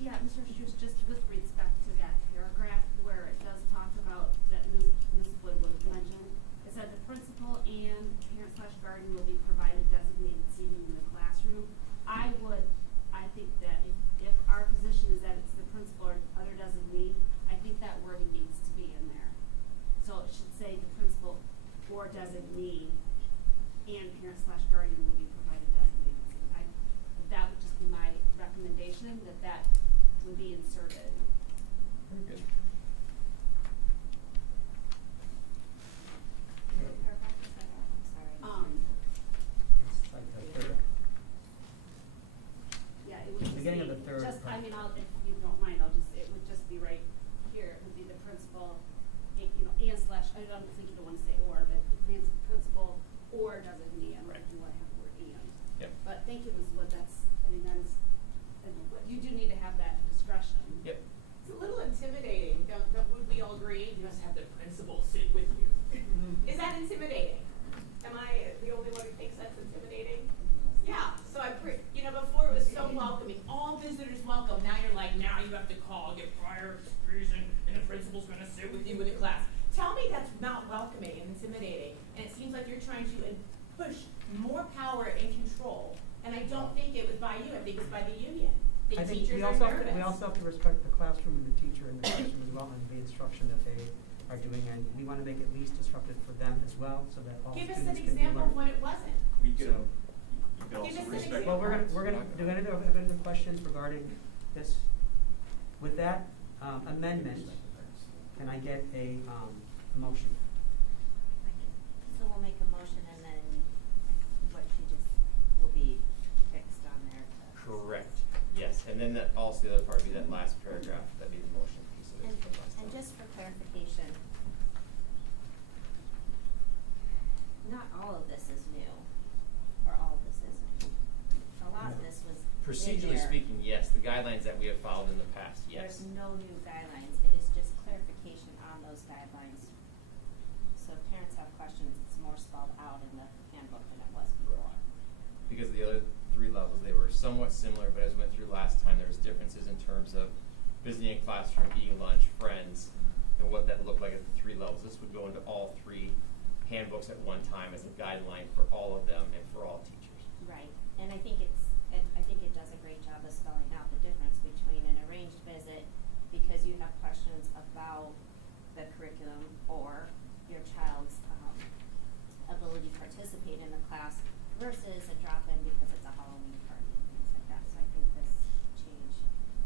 Yeah, Mr. Schutz, just with respect to that paragraph where it does talk about that Ms. Wood was mentioned, it said the principal and parent/guardian will be provided designated seating in the classroom. I think that if our position is that it's the principal or other designee, I think that wording needs to be in there. So it should say the principal or designee and parent/guardian will be provided designated seating. That would just be my recommendation, that would be inserted. Very good. Paragraph is that, I'm sorry. It's like the third. Yeah, it would just Beginning be, of the third just, part. if you don't mind, it would just be right here, it would be the principal, and slash, I don't think you don't want to say or, but the principal or designee, I don't know if you want to have the word and. Yep. But thank you, Ms. Wood, you do need to have that discretion. Yep. It's a little intimidating. Would we all agree? You must have the principal sit with you. Is that intimidating? Am I the only one who thinks that's intimidating? Yeah. So before it was so welcoming. All visitors welcome. Now you're like, now you have to call, get prior reason, and the principal's going to sit with you in the class. Tell me that's not welcoming and intimidating. And it seems like you're trying to push more power and control. And I don't think it was by you. I think it's by the union. The I think teachers we are also nervous. have to respect the classroom and the teacher in the classroom as well, and the instruction that they are doing, and we want to make it least disruptive for them as well, so that all Give us students an can be example of learning. when it wasn't. We could, So- you could Give also us an respect. Well, we're gonna do any other questions regarding this? With that amendment, can I get a motion? So we'll make a motion and then what she just will be fixed on there. Correct. Yes. And then the other part would be that last paragraph. That'd be the motion piece of it. And just for clarification, not all of this is new, or all of this isn't. A lot of this was Procedurally in there. speaking, yes. The guidelines that we have followed in the past, yes. There's no new guidelines, it is just clarification on those guidelines. So if parents have questions, it's more spelled out in the handbook than it was before. Because the other 3 levels, they were somewhat similar, but as we went through last time, there was differences in terms of visiting a classroom, eating lunch, friends, and what that looked like at the 3 levels. This would go into all 3 handbooks at one time as a guideline for all of them and for all teachers. Right, and I think it does a great job of spelling out the difference between an arranged visit because you have questions about the curriculum or your child's ability to participate in the class versus a drop-in because it's a Halloween party and things like that. So I think this change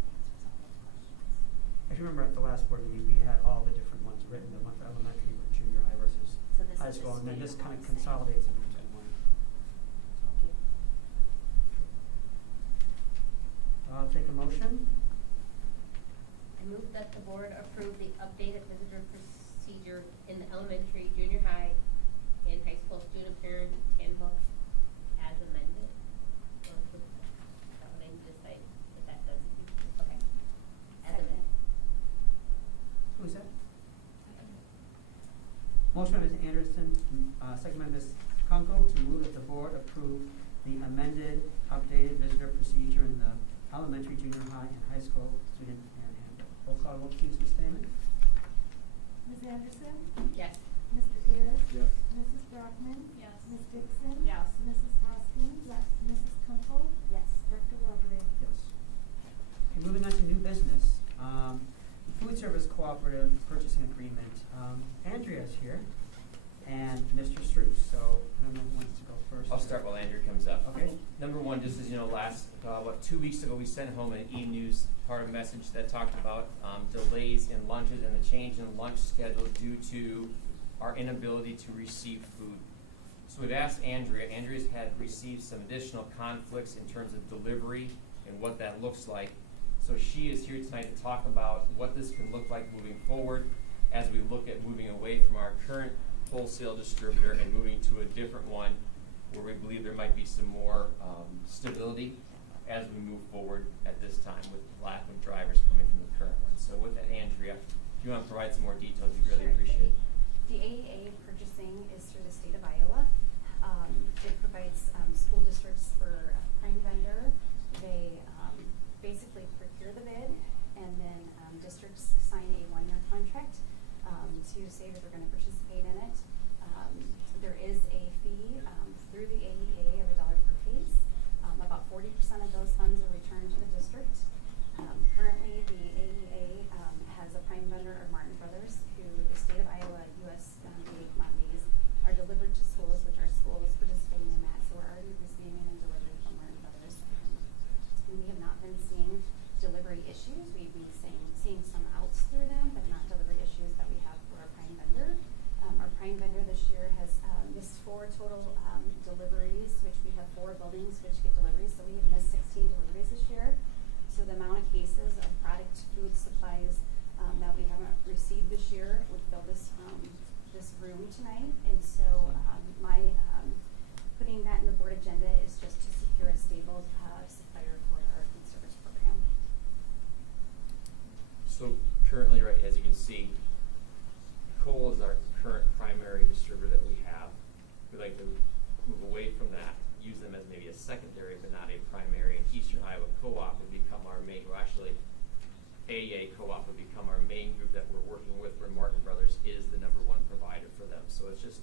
answers all those questions. I remember at the last board meeting, we had all the different ones written, the one for elementary, junior high versus So this high is school, just and then way this more kind of the same. consolidates them into one. Thank you. I'll take a motion. I move that the board approve the updated visitor procedure in the elementary, junior high, and high school student parent handbooks as amended. Or is that what I need to say? If that does, okay. As Second. amended. Who's that? Motion by Ms. Anderson, second by Ms. Kunkel, to move that the board approve the amended, updated visitor procedure in the elementary, junior high, and high school student and handbook. Roll call vote, please, Ms. Damon. Ms. Anderson? Yes. Mr. Ayers? Yes. Mrs. Brockman? Yes. Ms. Dixon? Yes. Mrs. Hoskins? Yes. Mrs. Kunkel? Yes. Dr. Lovely? Yes. Okay, moving on to new business. Food service cooperative purchasing agreement. Andrea's here and Mr. Struce, so I don't know who wants to go first. I'll start while Andrew comes up. Okay. Number one, just as you know, about 2 weeks ago, we sent home an e-news part of a message that talked about delays in lunches and the change in lunch schedule due to our inability to receive food. So we've asked Andrea. Andrea's had received some additional conflicts in terms of delivery and what that looks like. So she is here tonight to talk about what this can look like moving forward as we look at moving away from our current wholesale distributor and moving to a different one where we believe there might be some more stability as we move forward at this time with lack of drivers coming from the current one. So with that, Andrea, if you want to provide some more details, we'd really appreciate it. The AEA purchasing is through the state of Iowa. It provides school districts for a prime vendor. They basically procure the bid, and then districts sign a 1-year contract to say that they're going to participate in it. There is a fee through the AEA of $1 per case. About 40% of those funds are returned to the district. Currently, the AEA has a prime vendor of Martin Brothers, who the state of Iowa, USDA commodities are delivered to schools, which our school is participating in that. So we're already receiving and delivering from Martin Brothers. And we have not been seeing delivery issues. We've been seeing some outs through them, but not delivery issues that we have for our prime vendor. Our prime vendor this year has missed 4 total deliveries, which we have 4 buildings which get deliveries. So we have missed 16 deliveries this year. So the amount of cases of product, food, supplies that we haven't received this year would fill this room tonight. And so my putting that in the board agenda is just to secure a stable supplier for our food service program. So currently, right, as you can see, Cole is our current primary distributor that we have. We'd like to move away from that, use them as maybe a secondary but not a primary. And Eastern Iowa Co-op would become our main, or actually AEA Co-op would become our main group that we're working with, where Martin Brothers is the #1 provider for them. So it's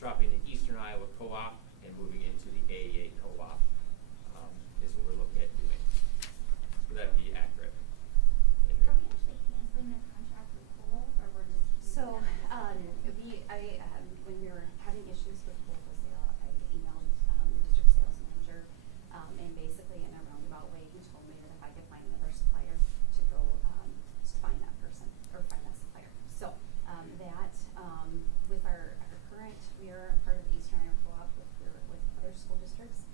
dropping the Eastern Iowa Co-op and moving into the AEA Co-op is what we're looking at doing. Would that be accurate? Are we actually canceling the contract with Cole, or we're just? So, when we were having issues with local sale, I emailed the district sales manager, and basically in a roundabout way, he told me that if I could find another supplier to go to find that person or find that supplier. So with our current, we are part of the Eastern Iowa Co-op with other school districts.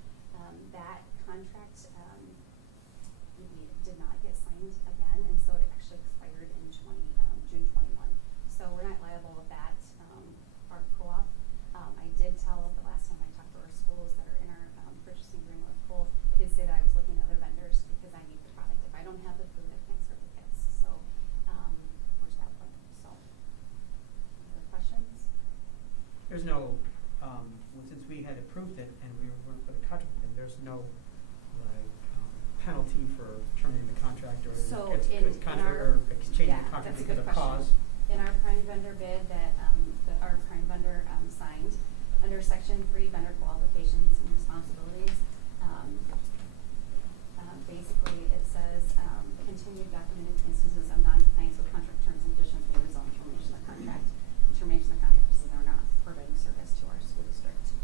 or exchanging Yeah, the contract that's a because good of cause? question. In our prime vendor bid that, our prime vendor, signed, under section 3, vendor qualifications and responsibilities, basically it says, continued documented instances of non-compliance with contract terms and conditions may result in termination of contract. Termination of contract is they're not providing service to our school district.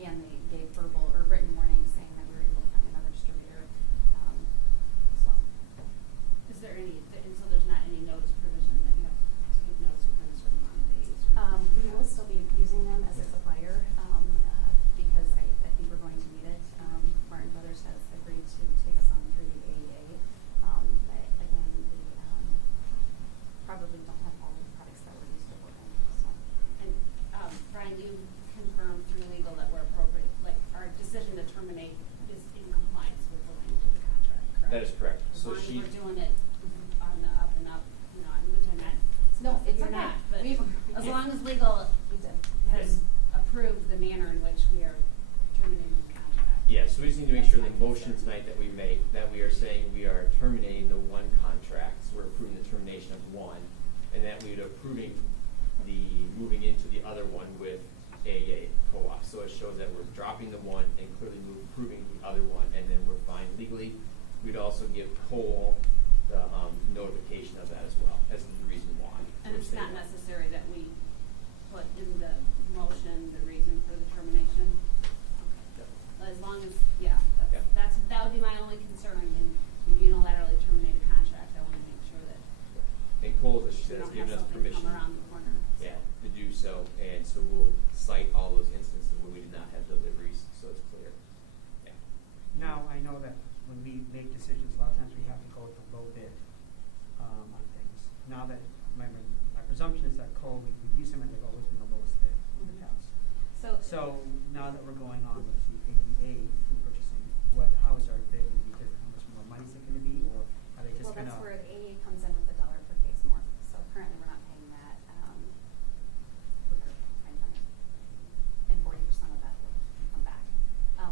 And they gave verbal or written warnings saying that we were able to find another distributor, as well. Is there any, and so there's not any notice provision that you have to give notice within a certain amount of days? We will still be using them as a supplier, because I think we're going to need it. Martin Brothers has agreed to take us on through the AEA. But again, we, probably don't have all of the products that we're used to working, so. And, Brian, you confirmed through legal that we're appropriate, like, our decision to terminate is in compliance with the language of the contract, correct? That is correct. As So long as she- we're doing it on the up and up, you know, which I'm not. No, it's you're okay. not, but We- as long as legal has approved the manner in which we are terminating the contract. Yeah, so we just need to make sure the That's my motion concern. tonight that we make, that we are saying we are terminating the one contract, so we're approving the termination of one, and that we are approving the moving into the other one with AA co-op. So it shows that we're dropping the one and clearly approving the other one, and then we're fine legally. We'd also give Cole the notification of that as well, as the reason why. And we're it's not saying that. necessary that we put in the motion the reason for the termination? Okay. As long as, yeah, Yeah. that would be my only concern. I mean, you unilaterally terminate a contract, I wanna make sure that And Cole, as she we said, has don't given have us something permission. come around the corner. Yeah, to do so, and so we'll cite all those instances where we did not have deliveries, so it's clear. Yeah. Now, I know that when we make decisions, a lot of times we have to go with the low bid, on things. Now that, my presumption is that Cole, we've used them and they've always been the lowest bid in the past. So now that we're going on with the AEA food purchasing, how is our bid gonna be different? How much more money is it gonna be, or are they just Well, gonna? that's where the AEA comes in with the dollar per case more. So currently we're not paying that, with our prime vendor. And 40% of that will come back.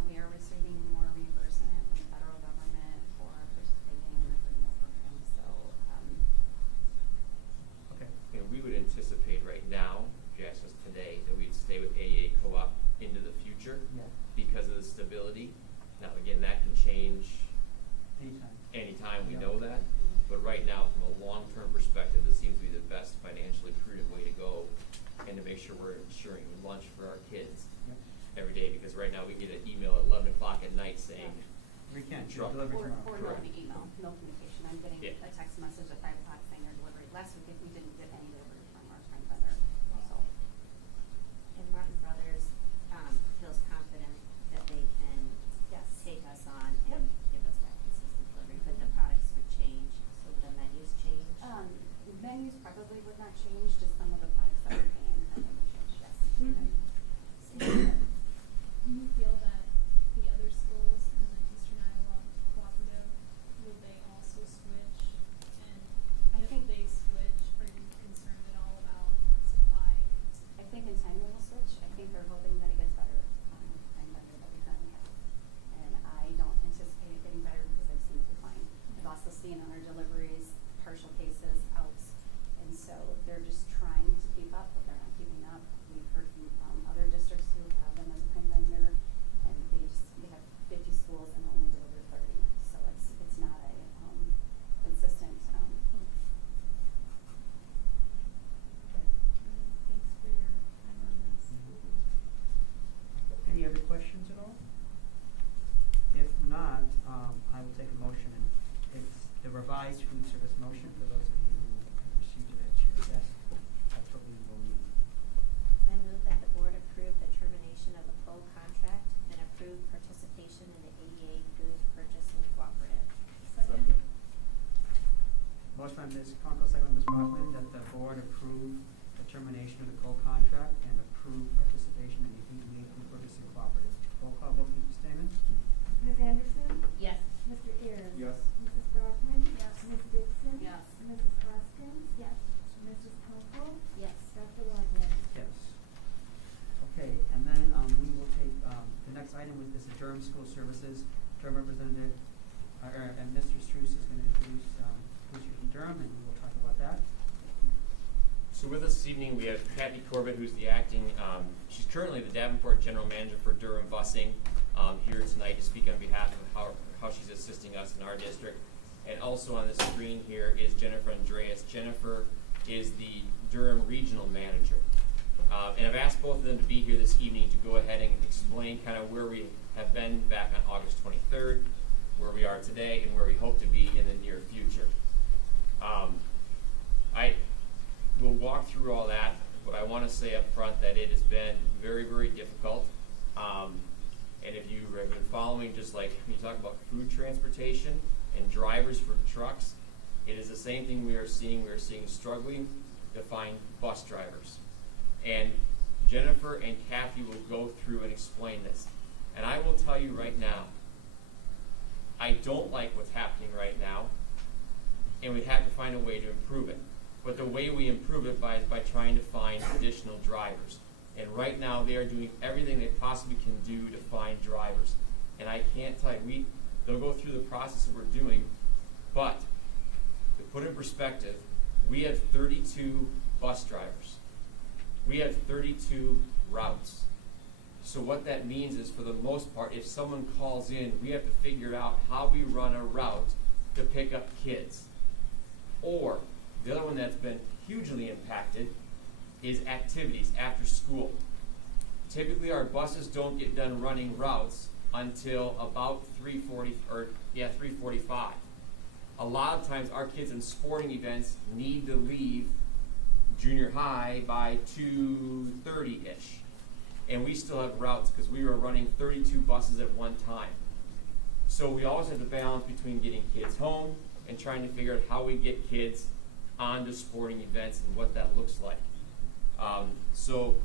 We are receiving more reimbursement from the federal government for participating in the food meal program, so, Okay. You know, we would anticipate right now, if you asked us today, that we'd stay with AA co-op into the future Yeah. because of the stability. Now, again, that can change Anytime. anytime, we Yeah. know that. But right now, from a long-term perspective, this seems to be the best financially prudent way to go, and to make sure we're ensuring lunch for our kids Yep. every day, because right now we get an email at 11 o'clock at night saying, We can't, Truck. deliver or tomorrow. no Correct. email, no communication. I'm getting Yeah. a text message at 5 o'clock saying they're delivery. Last week we didn't get any delivery from our prime vendor, so. And Martin Brothers, feels confident that they can take us on and give us that consistent delivery, but the products would change, so the menus change. Menus probably would not change, just some of the products that we're paying, and they would change, yes. Do you feel that the other schools in the Eastern Iowa Cooperative, would they also switch? And I if think- they switch, are you concerned at all about supply? I think in time they will switch. I think they're hoping that it gets better, prime vendor that we currently have. And I don't anticipate it getting better because I've seen it decline. I've also seen on our deliveries, partial cases, outs. And so they're just trying to keep up, but they're not keeping up. We've heard from, other districts who have them as a prime vendor, and they have 50 schools and only deliver 30. So it's not a, consistent, Thanks for your time on this. Any other questions at all? If not, I will take a motion, and it's the revised food service motion for those of you who have received it at your desk. That's what we will need. I move that the board approve the termination of the full contract and approve participation in the AEA Food Purchasing Cooperative. Second? Motion by Ms. Conkle, second by Ms. Brockman, that the board approve the termination of the co-contract and approve participation in the AEA Food Purchasing Cooperative. Roll call vote, please, Damon? Ms. Anderson? Yes. Mr. Ayers? Yes. Mrs. Brockman? Yes. Ms. Dixon? Yes. Mrs. Hoskins? Yes. Mrs. Kunkel? Yes. Dr. Wagner? Yes. Okay, and then, we will take, the next item with this Durham School Services. Durham Representative, and Mr. Struess is gonna introduce, who's your this evening we have Kathy Corbett, who's the acting, she's currently the Davenport General Manager for Durham Busing, here tonight to speak on behalf of how she's assisting us in our district. And also on the screen here is Jennifer Andreas. Jennifer is the Durham Regional Manager. And I've asked both of them to be here this evening to go ahead and explain kind of where we have been back on August 23rd, where we are today, and where we hope to be in the near future. I will walk through all that, but I want to say up front that it has been very, very difficult. And if you have been following, just like when you talk about food transportation and drivers for trucks, it is the same thing we are seeing. We are seeing struggling to find bus drivers. And Jennifer and Kathy will go through and explain this. And I will tell you right now, I don't like what's happening right now, and we have to find a way to improve it. But the way we improve it is by trying to find additional drivers. And right now they are doing everything they possibly can do to find drivers. And I can't tell you, they'll go through the process that we're doing, but to put it in perspective, we have 32 bus drivers. We have 32 routes. So what that means is, for the most part, if someone calls in, we have to figure out how we run a route to pick up kids. Or the other one that's been hugely impacted is activities after school. Typically our buses don't get done running routes until about 3:45. A lot of times our kids in sporting events need to leave junior high by 2:30-ish. And we still have routes because we were running 32 buses at one time. So we always have to balance between getting kids home and trying to figure out how we get kids onto sporting events and what that looks like. So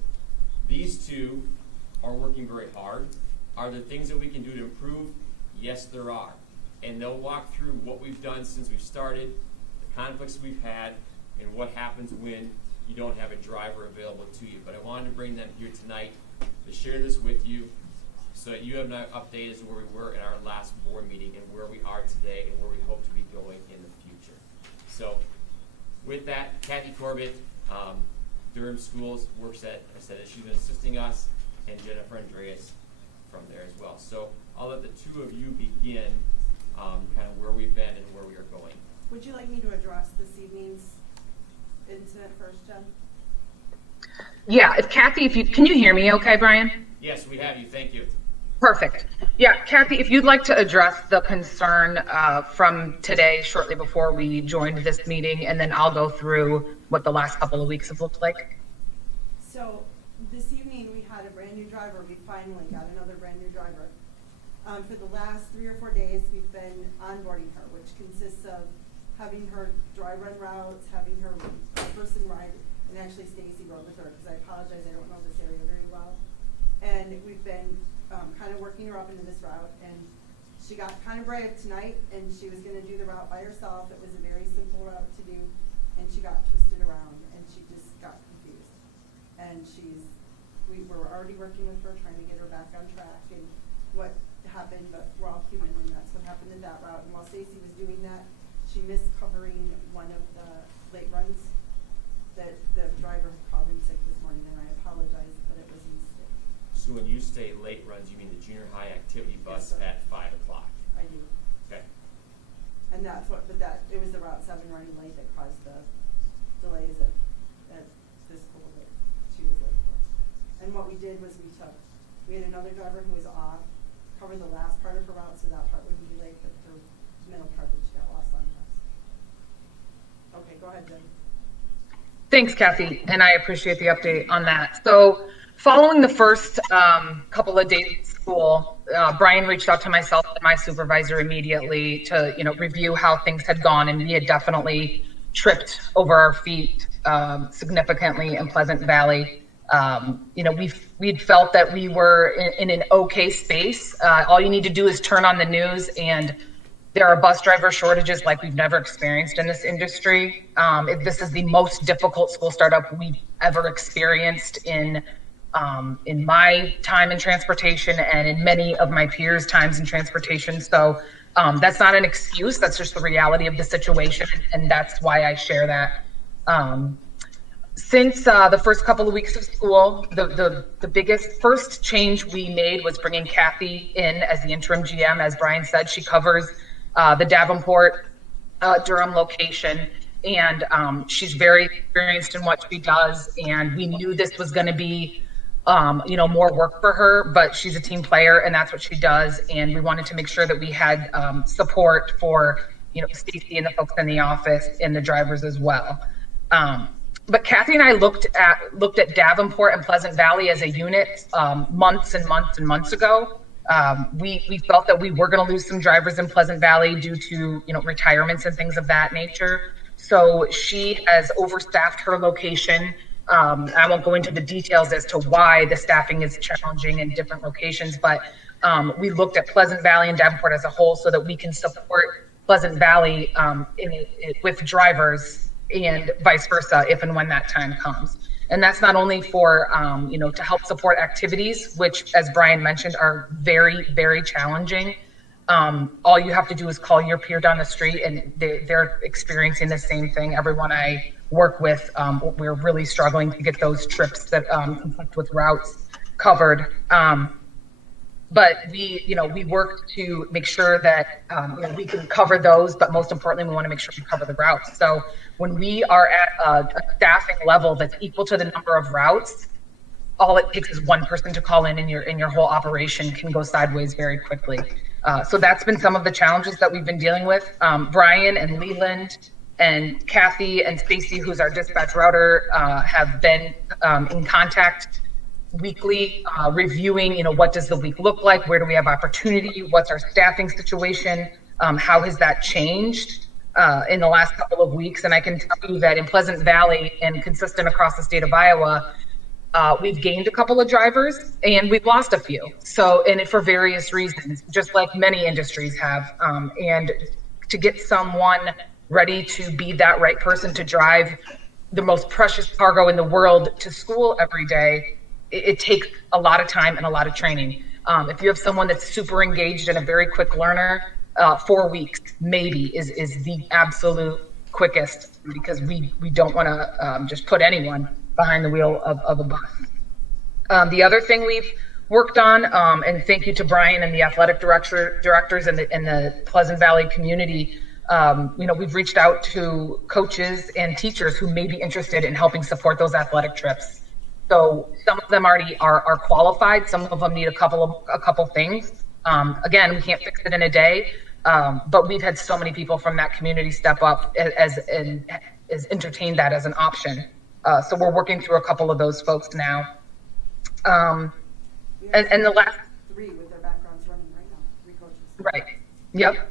these two are working very hard. Are there things that we can do to improve? Yes, there are. And they'll walk through what we've done since we've started, the conflicts we've had, and what happens when you don't have a driver available to you. But I wanted to bring them here tonight to share this with you so that you have an update as to where we were in our last board meeting and where we are today and where we hope to be going in the future. So with that, Kathy Corbett, Durham Schools works at, I said, she's been assisting us, and Jennifer Andreas from there as well. So I'll let the two of you begin kind of where we've been and where we are going. Would you like me to address this evening's incident first, Jen? Yeah, Kathy, can you hear me okay, Brian? Yes, we have you. Thank you. Perfect. Yeah, Kathy, if you'd like to address the concern from today, shortly before we joined this meeting, and then I'll go through what the last couple of weeks have looked like. So this evening we had a brand new driver. We finally got another brand new driver. For the last 3 or 4 days, we've been onboarding her, which consists of having her dry run routes, having her person ride, and actually Stacy rode with her, because I apologize, I don't know this area very well. And we've been kind of working her up into this route, and she got kind of brave tonight, and she was going to do the route by herself. It was a very simple route to do, and she got twisted around, and she just got confused. And we were already working with her, trying to get her back on track, and what happened, but we're all human, and that's what happened in that route. And while Stacy was doing that, she missed covering one of the late runs that the driver called in sick this morning, and I apologize, but it was a mistake. So when you say late runs, you mean the junior high activity bus at 5 o'clock? I do. Okay. And that's what, it was the Route 7 running late that caused the delays at the school that she was late for. And what we did was we had another driver who was off, covered the last part of her route, so that part wouldn't be late, but her middle part that she got lost on the bus. Okay, go ahead, Jen. Thanks, Kathy, and I appreciate the update on that. So following the first couple of days at school, Brian reached out to myself and my supervisor immediately to review how things had gone, and we had definitely tripped over our feet significantly in Pleasant Valley. We'd felt that we were in an okay space. All you need to do is turn on the news, and there are bus driver shortages like we've never experienced in this industry. This is the most difficult school startup we've ever experienced in my time in transportation and in many of my peers' times in transportation. So that's not an excuse. That's just the reality of the situation, and that's why I share that. Since the first couple of weeks of school, the biggest first change we made was bringing Kathy in as the interim GM. As Brian said, she covers the Davenport, Durham location, and she's very experienced in what she does. And we knew this was going to be, more work for her, but she's a team player, and that's what she does. And we wanted to make sure that we had support for, Stacy and the folks in the office and the drivers as well. But Kathy and I looked at Davenport and Pleasant Valley as a unit months and months and months ago. We felt that we were going to lose some drivers in Pleasant Valley due to retirements and things of that nature. So she has overstaffed her location. I won't go into the details as to why the staffing is challenging in different locations, but we looked at Pleasant Valley and Davenport as a whole so that we can support Pleasant Valley with drivers and vice versa if and when that time comes. And that's not only for, to help support activities, which, as Brian mentioned, are very, very challenging. All you have to do is call your peer down the street and they're experiencing the same thing. Everyone I work with, we're really struggling to get those trips that conflict with routes covered. But we work to make sure that we can cover those, but most importantly, we want to make sure we cover the routes. So when we are at a staffing level that's equal to the number of routes, all it takes is one person to call in, and your whole operation can go sideways very quickly. So that's been some of the challenges that we've been dealing with. Brian and Leland and Kathy and Stacy, who's our dispatch router, have been in contact weekly, reviewing, what does the week look like? Where do we have opportunity? What's our staffing situation? How has that changed in the last couple of weeks? And I can tell you that in Pleasant Valley and consistent across the state of Iowa, we've gained a couple of drivers and we've lost a few. So, and for various reasons, just like many industries have. And to get someone ready to be that right person to drive the most precious cargo in the world to school every day, it takes a lot of time and a lot of training. If you have someone that's super engaged and a very quick learner, 4 weeks maybe is the absolute quickest, because we don't want to just put anyone behind the wheel of a bus. The other thing we've worked on, and thank you to Brian and the athletic directors and the Pleasant Valley community, we've reached out to coaches and teachers who may be interested in helping support those athletic trips. So some of them already are qualified. Some of them need a couple things. Again, we can't fix it in a day, but we've had so many people from that community step up as entertain that as an option. So we're working through a couple of those folks now. And the last 3 with their backgrounds running right now, 3 coaches. Right. Yep.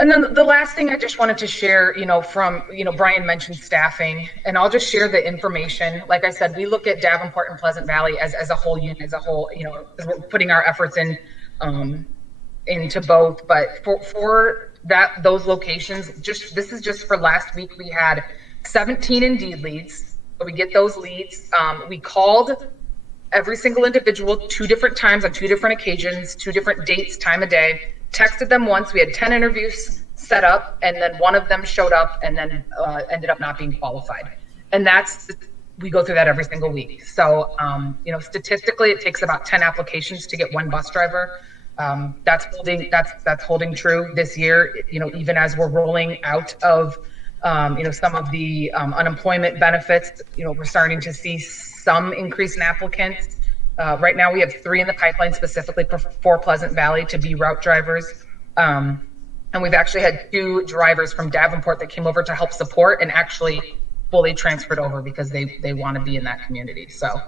And then the last thing I just wanted to share, from, Brian mentioned staffing, and I'll just share the information. Like I said, we look at Davenport and Pleasant Valley as a whole unit, as a whole, as we're putting our efforts into both. But for those locations, this is just for last week, we had 17 Indeed leads. So we get those leads. We called every single individual 2 different times on 2 different occasions, 2 different dates, time of day. Texted them once. We had 10 interviews set up, and then one of them showed up and then ended up not being qualified. And we go through that every single week. So, statistically, it takes about 10 applications to get 1 bus driver. That's holding true this year. Even as we're rolling out of, some of the unemployment benefits, we're starting to see some increase in applicants. Right now, we have 3 in the pipeline specifically for Pleasant Valley to be route drivers. And we've actually had 2 drivers from Davenport that came over to help support and actually fully transferred over because they want to be in that community. So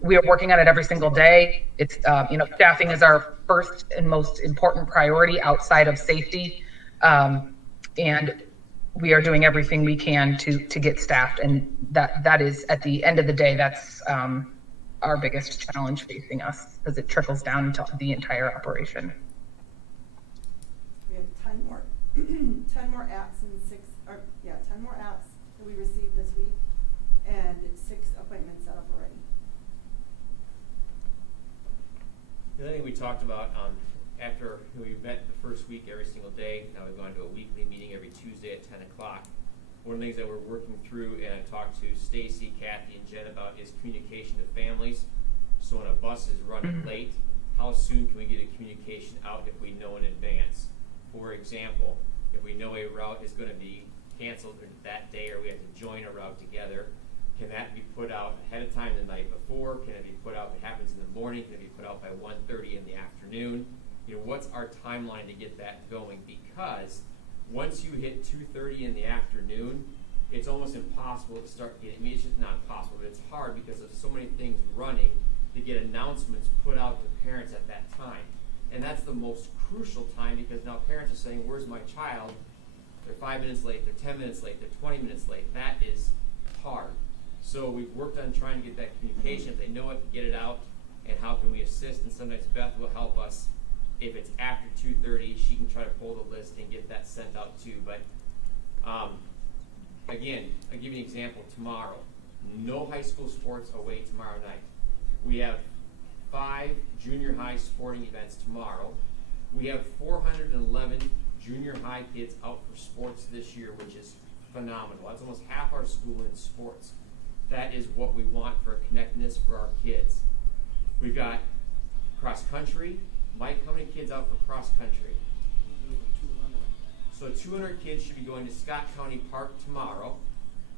we are working on it every single day. It's, staffing is our first and most important priority outside of safety. And we are doing everything we can to get staffed. And that is, at the end of the day, that's our biggest challenge facing us, because it trickles down into the entire operation. We have 10 more, 10 more apps and 10 more apps that we received this week, and 6 appointments set up already. The other thing we talked about after we met the first week every single day, now we've gone to a weekly meeting every Tuesday at 10 o'clock. one of the things that we're working through, and I talked to Stacy, Kathy, and Jen about, is communication to families. So when a bus is running late, how soon can we get a communication out if we know in advance? For example, if we know a route is going to be canceled that day, or we have to join a route together, can that be put out ahead of time the night before? Can it be put out, if it happens in the morning, can it be put out by 1:30 in the afternoon? You know, what's our timeline to get that going? Because once you hit 2:30 in the afternoon, it's almost impossible to start getting, I mean, it's just not possible, but it's hard because of so many things running to get announcements put out to parents at that time. And that's the most crucial time, because now parents are saying, where's my child? They're 5 minutes late, they're 10 minutes late, they're 20 minutes late. That is hard. So we've worked on trying to get that communication. If they know it, get it out, and how can we assist? And sometimes Beth will help us. If it's after 2:30, she can try to pull the list and get that sent out too. But again, I'll give you an example. Tomorrow, no high school sports away tomorrow night. We have 5 junior high sporting events tomorrow. We have 411 junior high kids out for sports this year, which is phenomenal. That's almost half our school in sports. That is what we want for connectedness for our kids. We've got cross country. Mike, how many kids out for cross country? So 200 kids should be going to Scott County Park tomorrow,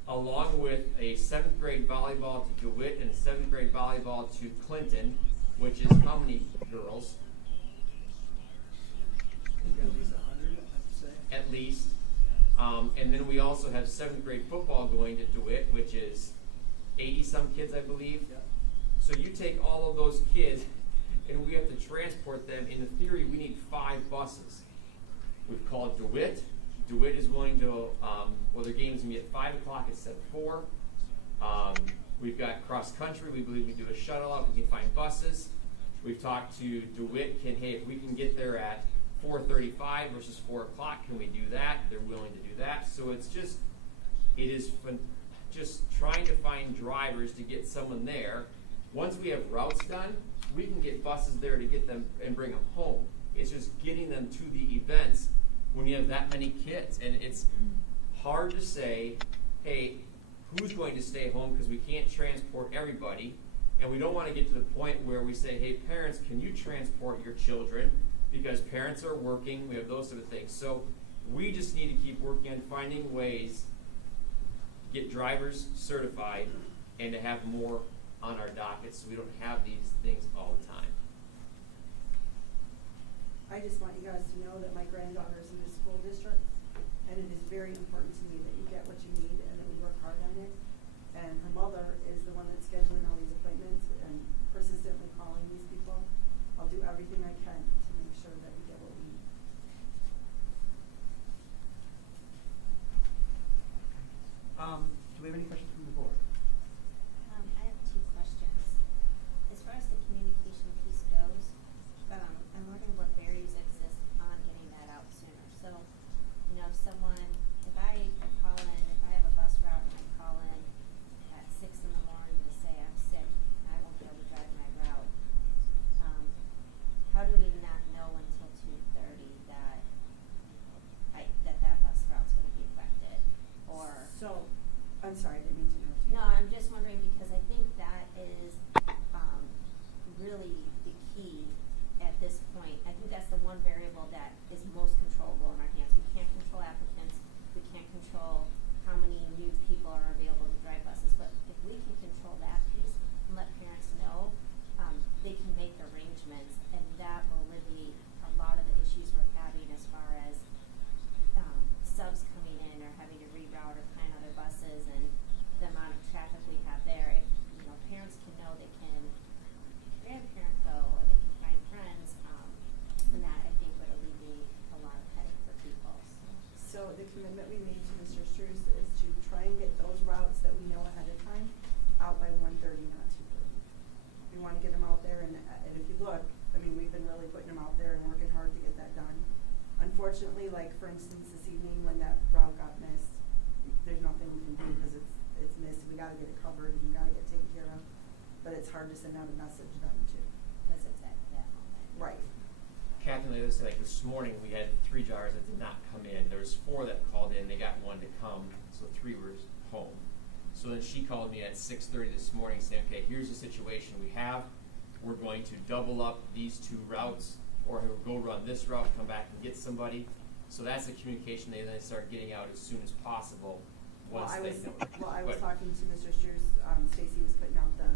along with a 7th grade volleyball to DeWitt and a 7th grade volleyball to Clinton, which is how many girls? At least 100, I'd say. At least. And then we also have 7th grade football going to DeWitt, which is 80-some kids, I believe. Yep. So you take all of those kids, and we have to transport them. In theory, we need 5 buses. We've called DeWitt. DeWitt is willing to, well, their game is going to be at 5 o'clock instead of 4. We've got cross country. We believe we can do a shuttle out. We can find buses. We've talked to DeWitt. Hey, if we can get there at 4:35 versus 4 o'clock, can we do that? They're willing to do that. So it's just, it is fun, just trying to find drivers to get someone there. Once we have routes done, we can get buses there to get them and bring them home. It's just getting them to the events when you have that many kids. And it's hard to say, hey, who's going to stay home, because we can't transport everybody. And we don't want to get to the point where we say, hey, parents, can you transport your children? Because parents are working, we have those sort of things. So we just need to keep working on finding ways to get drivers certified and to have more on our docket so we don't have these things all the time. I just want you guys to know that my granddaughter is in the school district, and it is very important to me that you get what you need and that we work hard on it. And her mother is the one that's scheduling all these appointments and persistently calling these people. I'll do everything I can to make sure that we get what we need. Do we have any questions from the board? I have 2 questions. As far as the communication piece goes, I'm wondering what barriers exist on getting that out sooner. So, you know, if I call in, if I have a bus route and I call in at 6 in the morning to say I'm sick and I won't be able to drive my route, how do we not know until 2:30 that that bus route's going to be affected? Or So, I'm sorry, I didn't mean to interrupt you. no, I'm just wondering, because I think that is really the key at this point. I think that's the one variable that is most controllable in our hands. We can't control applicants. We can't control how many new people are available to drive buses. But if we can control that piece and let parents know, they can make arrangements, and that will alleviate a lot of the issues we're having as far as subs coming in or having to reroute or plan other buses and the amount of traffic we have there. If parents can know they can grandparent go or they can find friends, and that I think would alleviate a lot of headache for people. So the commitment we made to Mr. Struce is to try and get those routes that we know ahead of time out by 1:30, not 2:30. We want to get them out there, and if you look, I mean, we've been really putting them out there and working hard to get that done. Unfortunately, like for instance this evening when that route got missed, there's nothing we can do because it's missed. We got to get it covered and we got to get taken care of. But it's hard to send out a message then too. Because it's at that moment. Right. Kathleen, just say like this morning, we had 3 drivers that did not come in. There was 4 that called in, they got 1 to come, so 3 were home. So then she called me at 6:30 this morning saying, okay, here's the situation we have. We're going to double up these 2 routes, or go run this route, come back and get somebody. So that's the communication they then start getting out as soon as possible once they know. I was talking to Mr. Strews, Stacy was putting out the,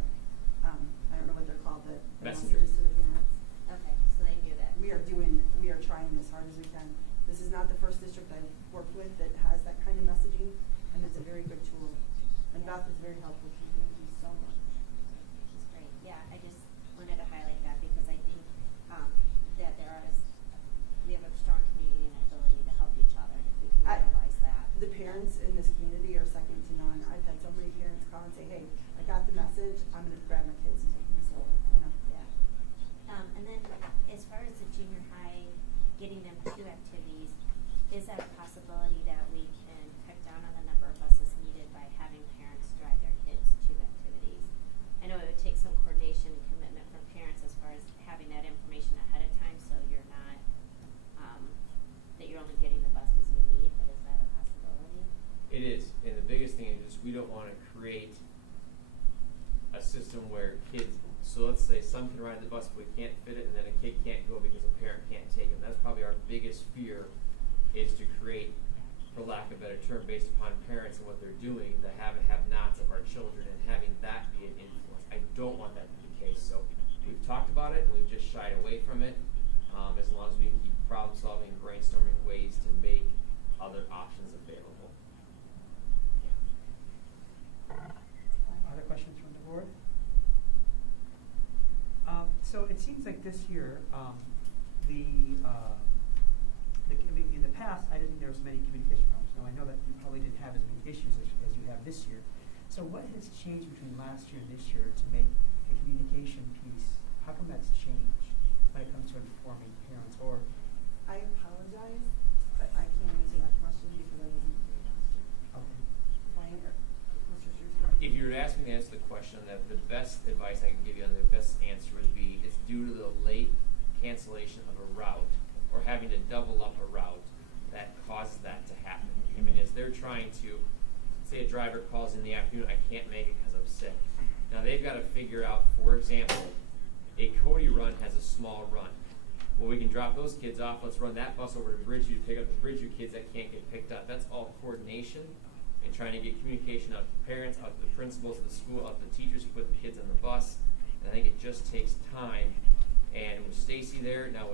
I don't know what they're called, the Messenger. messages to the parents. Okay, so they knew that. We are trying as hard as we can. This is not the first district I've worked with that has that kind of messaging, and it's a very good tool. And Beth is very helpful too. Thank you so much. Which is great. Yeah, I just wanted to highlight that because I think that we have a strong community and ability to help each other if we can realize that. The parents in this community are second to none. I've had so many parents call and say, hey, I got the message, I'm going to grab my kids and take them to school. You know? Yeah. And then as far as the junior high, getting them to activities, is that a possibility that we can cut down on the number of buses needed by having parents drive their kids to activities? I know it would take some coordination and commitment from parents as far as having that information ahead of time so you're not, that you're only getting the buses you need, but is that a possibility? It is, and the biggest thing is we don't want to create a system where kids, so let's say some can ride the bus but we can't fit it, and then a kid can't go because a parent can't take him. That's probably our biggest fear, is to create, for lack of a better term, based upon parents and what they're doing, the have and have-nots of our children, and having that be an influence. I don't want that to be the case, so we've talked about it and we've just shied away from it, as long as we can keep problem-solving and brainstorming ways to make other options available. Other questions from the board? So it seems like this year, in the past, I didn't think there was many communication problems. Now I know that you probably didn't have as many issues as you have this year. So what has changed between last year and this year to make the communication piece? How come that's changed when it comes to informing parents? Or I apologize, but I can't answer that question because I wasn't here last year. okay. Brian or Mr. Strews? If you were to ask me to answer the question, that the best advice I can give you and the best answer would be it's due to the late cancellation of a route or having to double up a route that causes that to happen. I mean, as they're trying to, say a driver calls in the afternoon, I can't make it because I'm sick. Now they've got to figure out, for example, a Cody run has a small run. Well, we can drop those kids off. Let's run that bus over to Bridgeview to pick up the Bridgeview kids that can't get picked up. That's all coordination and trying to get communication out to the parents, out to the principals of the school, out to the teachers who put the kids on the bus. And I think it just takes time. And with Stacy there, now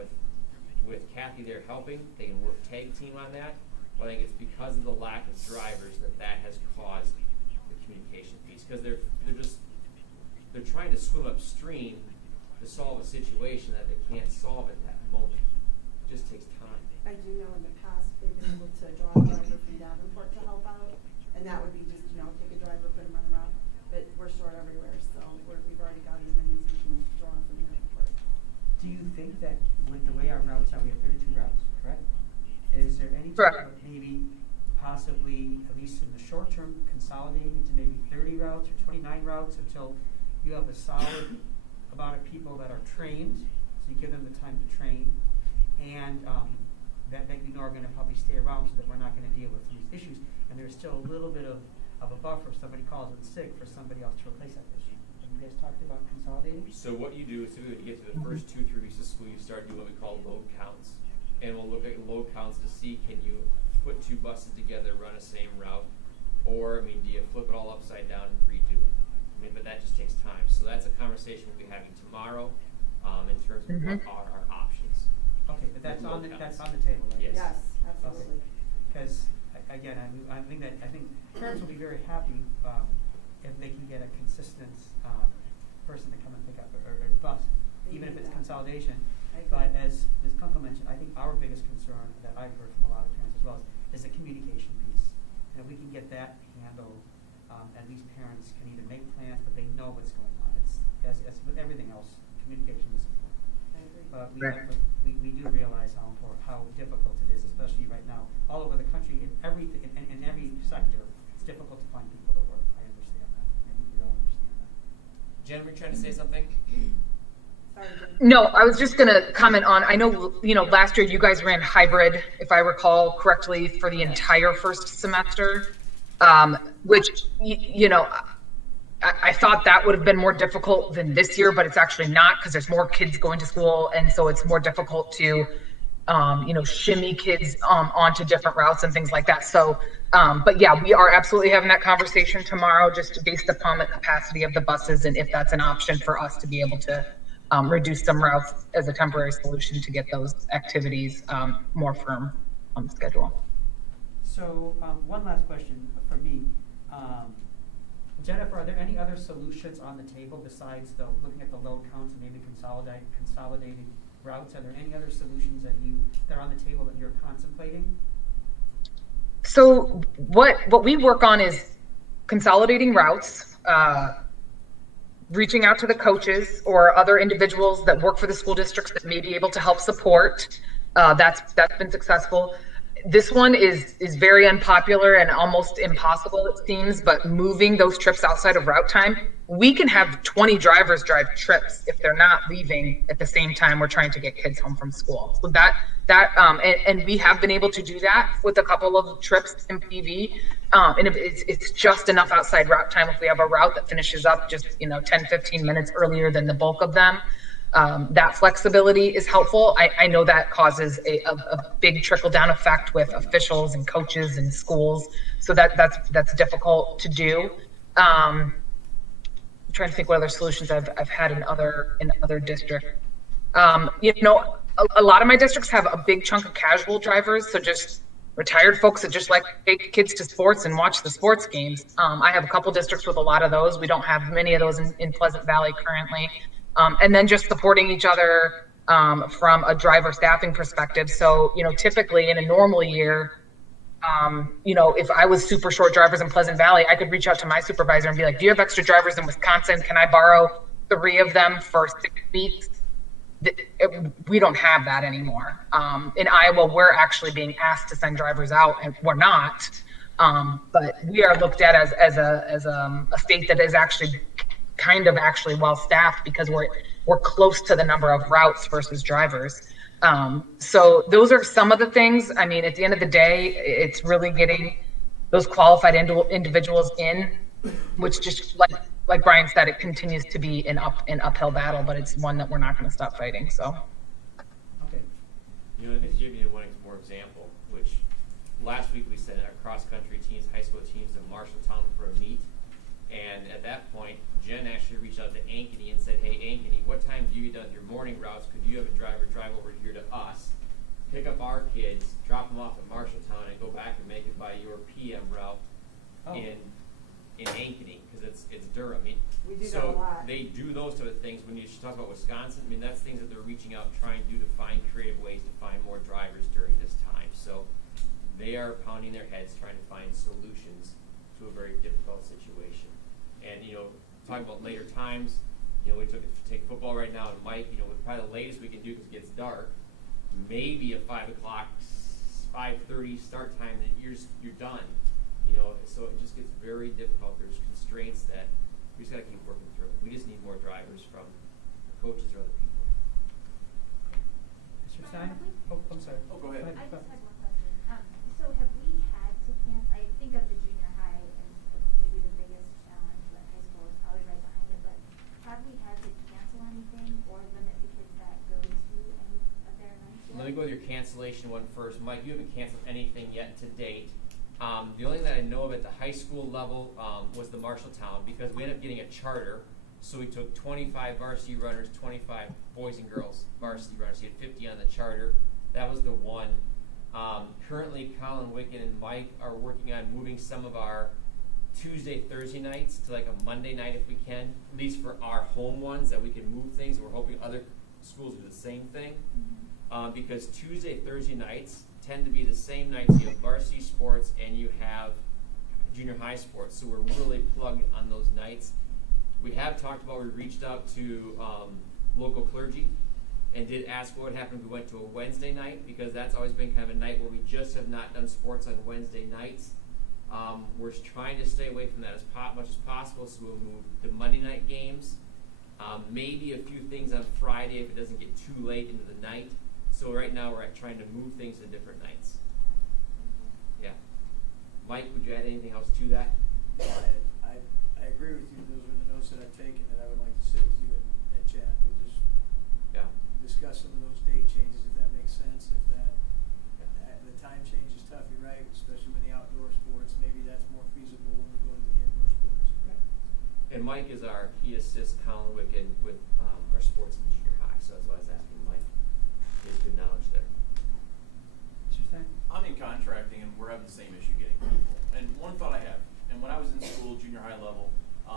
with Kathy there helping, they can work tag team on that. But I think it's because of the lack of drivers that has caused the communication piece. Because they're trying to swim upstream to solve a situation that they can't solve at that moment. It just takes time. I do know in the past they've been able to draw a driver from Davenport to help out, and that would be just, take a driver, put him on the route. But we're short everywhere, so we've already got as many as we can draw from Davenport. Do you think that with the way our routes are, we have 32 routes, correct? Is there any Correct. talk of maybe possibly, at least in the short term, consolidating into maybe 30 routes or 29 routes until you have a solid amount of people that are trained, so you give them the time to train, and that you know are going to probably stay around so that we're not going to deal with these issues, and there's still a little bit of a buffer if somebody calls in sick for somebody else to replace that issue. Have you guys talked about consolidating? So what you do is typically when you get to the first 2-3 weeks of school, you start doing what we call load counts. And we'll look at load counts to see, can you put 2 buses together, run a same route, or, do you flip it all upside down and redo it? But that just takes time. So that's a conversation we'll be having tomorrow in terms of what are our options. Okay, but that's on the table, right? Yes. Yes, absolutely. Because again, I think parents will be very happy if they can get a consistent person to come and pick up or bus, even if it's consolidation. But as Ms. Kunkel mentioned, I think our biggest concern that I've heard from a lot of parents as well is the communication piece. And if we can get that handled, at least parents can either make plans, but they know what's going on. It's as with everything else, communication is important. I agree. But we do realize how difficult it is, especially right now, all over the country, in every sector. It's difficult to find people to work. I understand that. I think we all understand that. Jen, were you trying to say something? Sorry, Jen. No, I was just going to comment on, I know, last year you guys ran hybrid, if I recall correctly, for the entire first semester, which, I thought that would have been more difficult than this year, but it's actually not because there's more kids going to school. And so it's more difficult to, shimmy kids onto different routes and things like that. So, but yeah, we are absolutely having that conversation tomorrow, just based upon the capacity of the buses and if that's an option for us to be able to reduce some routes as a temporary solution to get those activities more firm on the schedule. So, one last question from me. Jennifer, are there any other solutions on the table besides looking at the load counts and maybe consolidating routes? Are there any other solutions that are on the table that you're contemplating? So what we work on is consolidating routes, reaching out to the coaches or other individuals that work for the school districts that may be able to help support. That's been successful. This one is very unpopular and almost impossible, it seems, but moving those trips outside of route time, we can have 20 drivers drive trips if they're not leaving at the same time we're trying to get kids home from school. So and we have been able to do that with a couple of trips in PV. And it's just enough outside route time if we have a route that finishes up just 10, 15 minutes earlier than the bulk of them. That flexibility is helpful. I know that causes a big trickle down effect with officials and coaches and schools. So that's difficult to do. I'm trying to think what other solutions I've had in other districts. A lot of my districts have a big chunk of casual drivers. So just retired folks that just like take kids to sports and watch the sports games. I have a couple districts with a lot of those. We don't have many of those in Pleasant Valley currently. And then just supporting each other from a driver staffing perspective. So, typically in a normal year, if I was super short drivers in Pleasant Valley, I could reach out to my supervisor and be like, do you have extra drivers in Wisconsin? Can I borrow 3 of them for 6 weeks? We don't have that anymore. In Iowa, we're actually being asked to send drivers out, and we're not. But we are looked at as a state that is actually actually well staffed because we're close to the number of routes versus drivers. So those are some of the things. I mean, at the end of the day, it's really getting those qualified individuals in, which just like Brian said, it continues to be an uphill battle, but it's one that we're not going to stop fighting. So. Okay. To give you one more example, which last week we sent our cross-country teams, high school teams to Marshalltown for a meet. And at that point, Jen actually reached out to Ankeny and said, hey, Ankeny, what time do you do your morning routes? Could you have a driver drive over here to us, pick up our kids, drop them off at Marshalltown, and go back and make it by your PM route in Ankeny, because it's Durham. We do that a lot. They do those sort of things. When she talks about Wisconsin, that's things that they're reaching out, trying to do to find creative ways to find more drivers during this time. So they are pounding their heads trying to find solutions to a very difficult situation. And, talking about later times, we take football right now, and Mike, probably the latest we can do because it gets dark, maybe a 5 o'clock, 5:30 start time that you're done. So it just gets very difficult. There's constraints that we just got to keep working through. We just need more drivers from coaches or other people. Mr. Stein? Oh, I'm sorry. Oh, go ahead. I just had one question. So have we had to cancel, I think of the junior high as maybe the biggest challenge, but high school is probably right behind it, but have we had to cancel anything or limit the kids that go to any of their events yet? Let me go with your cancellation one first. Mike, you haven't canceled anything yet to date. The only thing that I know of at the high school level was the Marshalltown, because we ended up getting a charter. So we took 25 varsity runners, 25 boys and girls varsity runners. So you had 50 on the charter. That was the one. Currently, Colin Wicken and Mike are working on moving some of our Tuesday, Thursday nights to like a Monday night if we can, at least for our home ones, that we can move things. We're hoping other schools do the same thing. Because Tuesday, Thursday nights tend to be the same nights you have varsity sports and you have junior high sports. So we're really plugged on those nights. We have talked about, we reached out to local clergy and did ask what would happen if we went to a Wednesday night, because that's always been kind of a night where we just have not done sports on Wednesday nights. We're trying to stay away from that as much as possible, so we'll move the Monday night games Maybe a few things on Friday if it doesn't get too late into the night. So right now we're trying to move things to different nights. Yeah. Mike, would you add anything else to that? I agree with you. Those are the notes that I've taken that I would like to sit with you and chat. We'll just discuss some of those date changes if that makes sense. If that the time change is tough, you're right, especially when the outdoor sports. Maybe that's more feasible when we go to the indoor sports. And Mike is he assists Colin Wicken with our sports in junior high, so that's why I was asking Mike. He has good knowledge there. Mr. Stein? I'm in contracting, and we're having the same issue getting people. And one thought I have, and when I was in school, junior high level,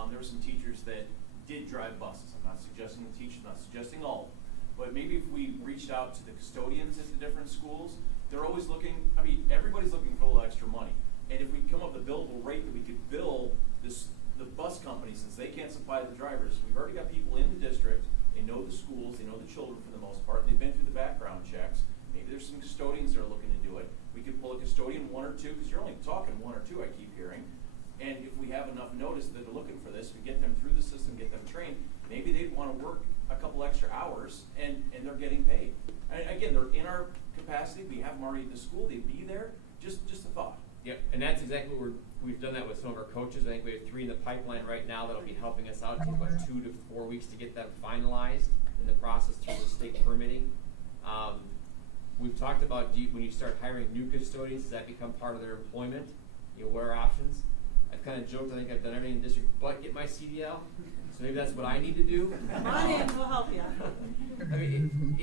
there were some teachers that did drive buses. I'm not suggesting the teachers, I'm not suggesting all. But maybe if we reached out to the custodians at the different schools, they're always looking, everybody's looking for a little extra money. And if we come up with a billable rate that we could bill the bus company, since they can't supply the drivers, we've already got people in the district, they know the schools, they know the children for the most part, and they've been through the background checks. Maybe there's some custodians that are looking to do it. We could pull a custodian, one or two, because you're only talking one or two, I keep hearing. And if we have enough notice that they're looking for this, we get them through the system, get them trained, maybe they'd want to work a couple extra hours, and they're getting paid. And again, they're in our capacity. We have them already at the school. They'd be there. Just a thought. Yep, and that's exactly what we've done that with some of our coaches. I think we have 3 in the pipeline right now that'll be helping us out. It takes about 2 to 4 weeks to get them finalized in the process through the state permitting. We've talked about when you start hiring new custodians, does that become part of their employment? What are options? I've kind of joked, I think I've done everything in the district but get my CDL. So maybe that's what I need to do. Come on in, we'll help you.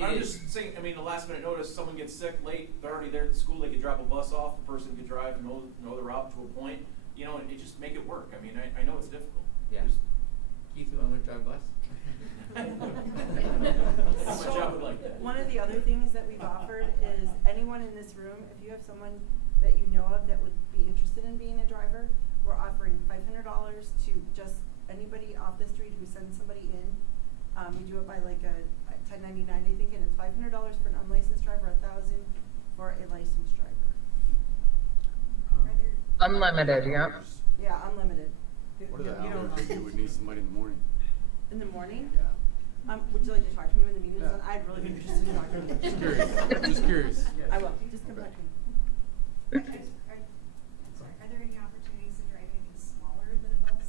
I'm just saying, the last minute notice, someone gets sick late, they're already there at the school, they could drop a bus off, the person could drive, know the route to a point, and it just make it work. I know it's difficult. Yeah. Keith, you want to drive a bus? My job would like that. One of the other things that we've offered is anyone in this room, if you have someone that you know of that would be interested in being a driver, we're offering $500 to just anybody off the street who sends somebody in. We do it by like a 1099, I think, and it's $500 for an unlicensed driver, $1,000 for a licensed driver. Unlimited, yeah. Yeah, unlimited. What are the hours if you would need somebody in the morning? In the morning? Yeah. Would you like to talk to me when the meeting is done? I'd really be interested in talking to you. Just curious. Just curious. I will. Just come back to me. Are there any opportunities to drive anything smaller than a bus?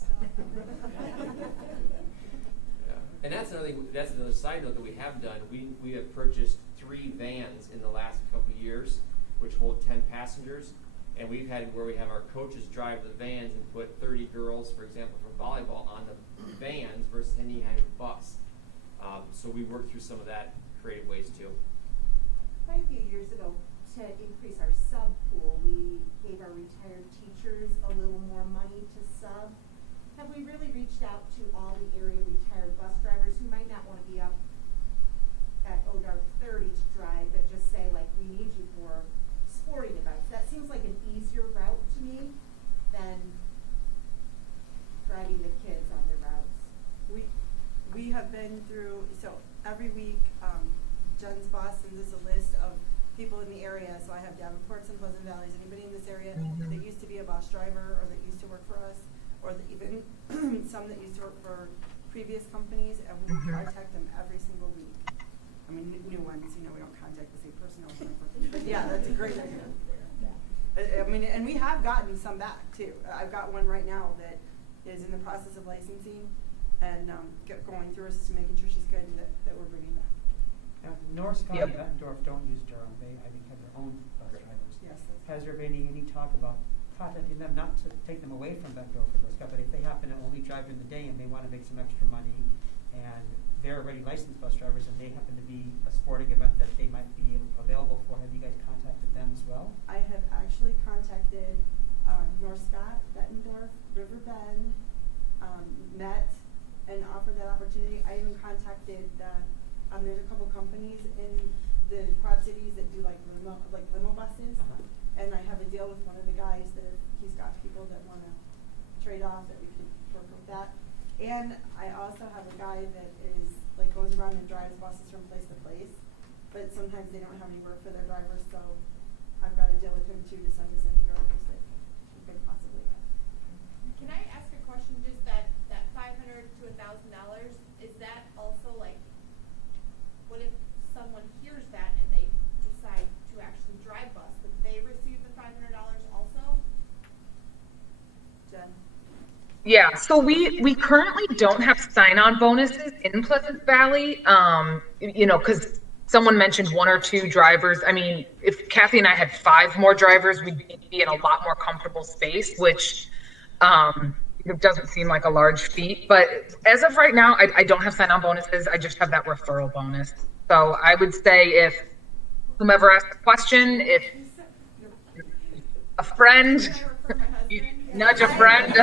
And that's another thing. That's another side note that we have done. We have purchased 3 vans in the last couple of years, which hold 10 passengers. And we've had where we have our coaches drive the vans and put 30 girls, for example, for volleyball on the vans versus any kind of bus. So we worked through some of that creative ways too. Quite a few years ago, to increase our sub pool, we gave our retired teachers a little more money to sub. Have we really reached out to all the area retired bus drivers who might not want to be up at ODAR 30 to drive, but just say, like, we need you for sporting events? That seems like an easier route to me than driving the kids on their routes. We have been through, so every week, Jen's boss sends us a list of people in the area. So I have Davenports and Pleasant Valleys, anybody in this area that used to be a bus driver or that used to work for us, or that even some that used to work for previous companies, and we contact them every single week. New ones, we don't contact the same person over and over. But yeah, that's a great idea. And we have gotten some back too. I've got one right now that is in the process of licensing and going through our system, making sure she's good, and that we're bringing back. North Scott and Bettendorf don't use Durham. They, I think, have their own bus drivers. Yes. Has there been any talk about contacting them, not to take them away from Bettendorf or North Scott, but if they happen to only drive during the day and they want to make some extra money, and they're already licensed bus drivers and they happen to be a sporting event that they might be available for, have you guys contacted them as well? I have actually contacted North Scott, Bettendorf, Riverbend, Met, and offered that opportunity. I even contacted there's a couple companies in the Quad Cities that do like limo buses, and I have a deal with one of the guys that he's got people that want to trade off, that we could work with that. And I also have a guy that goes around and drives buses from place to place, but sometimes they don't have any work for their drivers, so I've got a deal with him too to send us any drivers that we could possibly have. Can I ask a question? Just that $500 to $1,000, is that Yeah, so we currently don't have sign-on bonuses in Pleasant Valley. Because someone mentioned 1 or 2 drivers. I mean, if Kathy and I had 5 more drivers, we'd be in a lot more comfortable space, which it doesn't seem like a large feat. But as of right now, I don't have sign-on bonuses. I just have that referral bonus. So I would say if whomever asked the question, if a friend, you nudge a friend.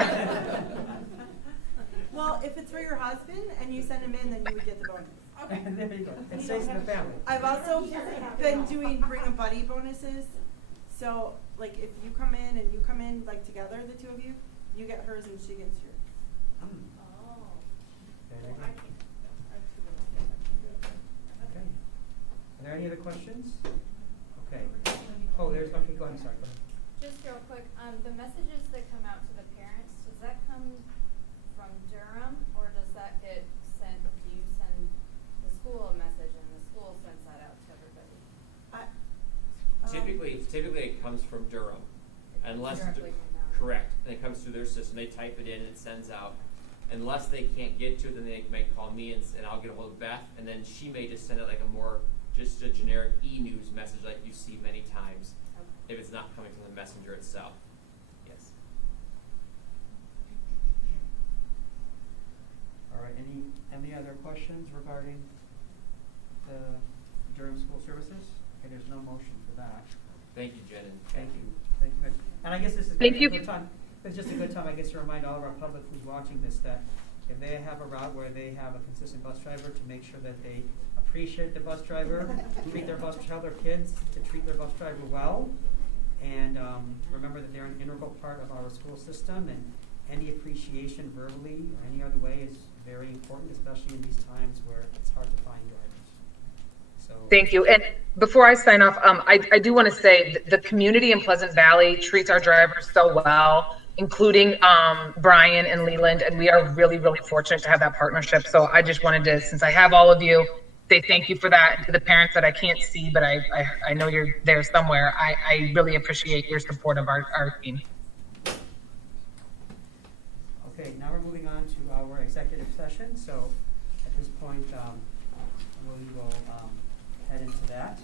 Well, if it's for your husband and you send him in, then you would get the bonus. Okay, there you go. It stays in the family. I've also been doing bring a buddy bonuses. So, like, if you come in and you come in, like, together, the 2 of you, you get hers and she gets yours. There you go. Okay. Are there any other questions? Okay. Oh, there's, okay, go ahead, sorry. Go ahead. Just real quick, the messages that come out to the parents, does that come from Durham, or does that get sent, do you send the school a message and the school sends that out to everybody? Typically it comes from Durham, unless, Directly from them. correct, and it comes through their system, they type it in and it sends out. Unless they can't get to it, then they might call me and I'll get a hold of Beth, and then she may just send it like just a generic e-news message like you see many times, if it's not coming from the messenger itself. Yes. All right, any other questions regarding the Durham School Services? Okay, there's no motion for that. Thank you, Jen. And Thank you. Thank you. And I guess this is Thank you. a good time. It's just a good time, I guess, to remind all of our public who's watching this that if they have a route where they have a consistent bus driver, to make sure that they appreciate the bus driver, treat their bus, tell their kids to treat their bus driver well, and remember that they're an integral part of our school system, and any appreciation verbally or any other way is very important, especially in these times where it's hard to find drivers. So Thank you. And before I sign off, I do want to say the community in Pleasant Valley treats our drivers so well, including Brian and Leland, and we are really, really fortunate to have that partnership. So I just wanted to, since I have all of you, say thank you for that. And to the parents that I can't see, but I know you're there somewhere, I really appreciate your support of our team. okay, now we're moving on to our executive session. So at this point, we will head into that.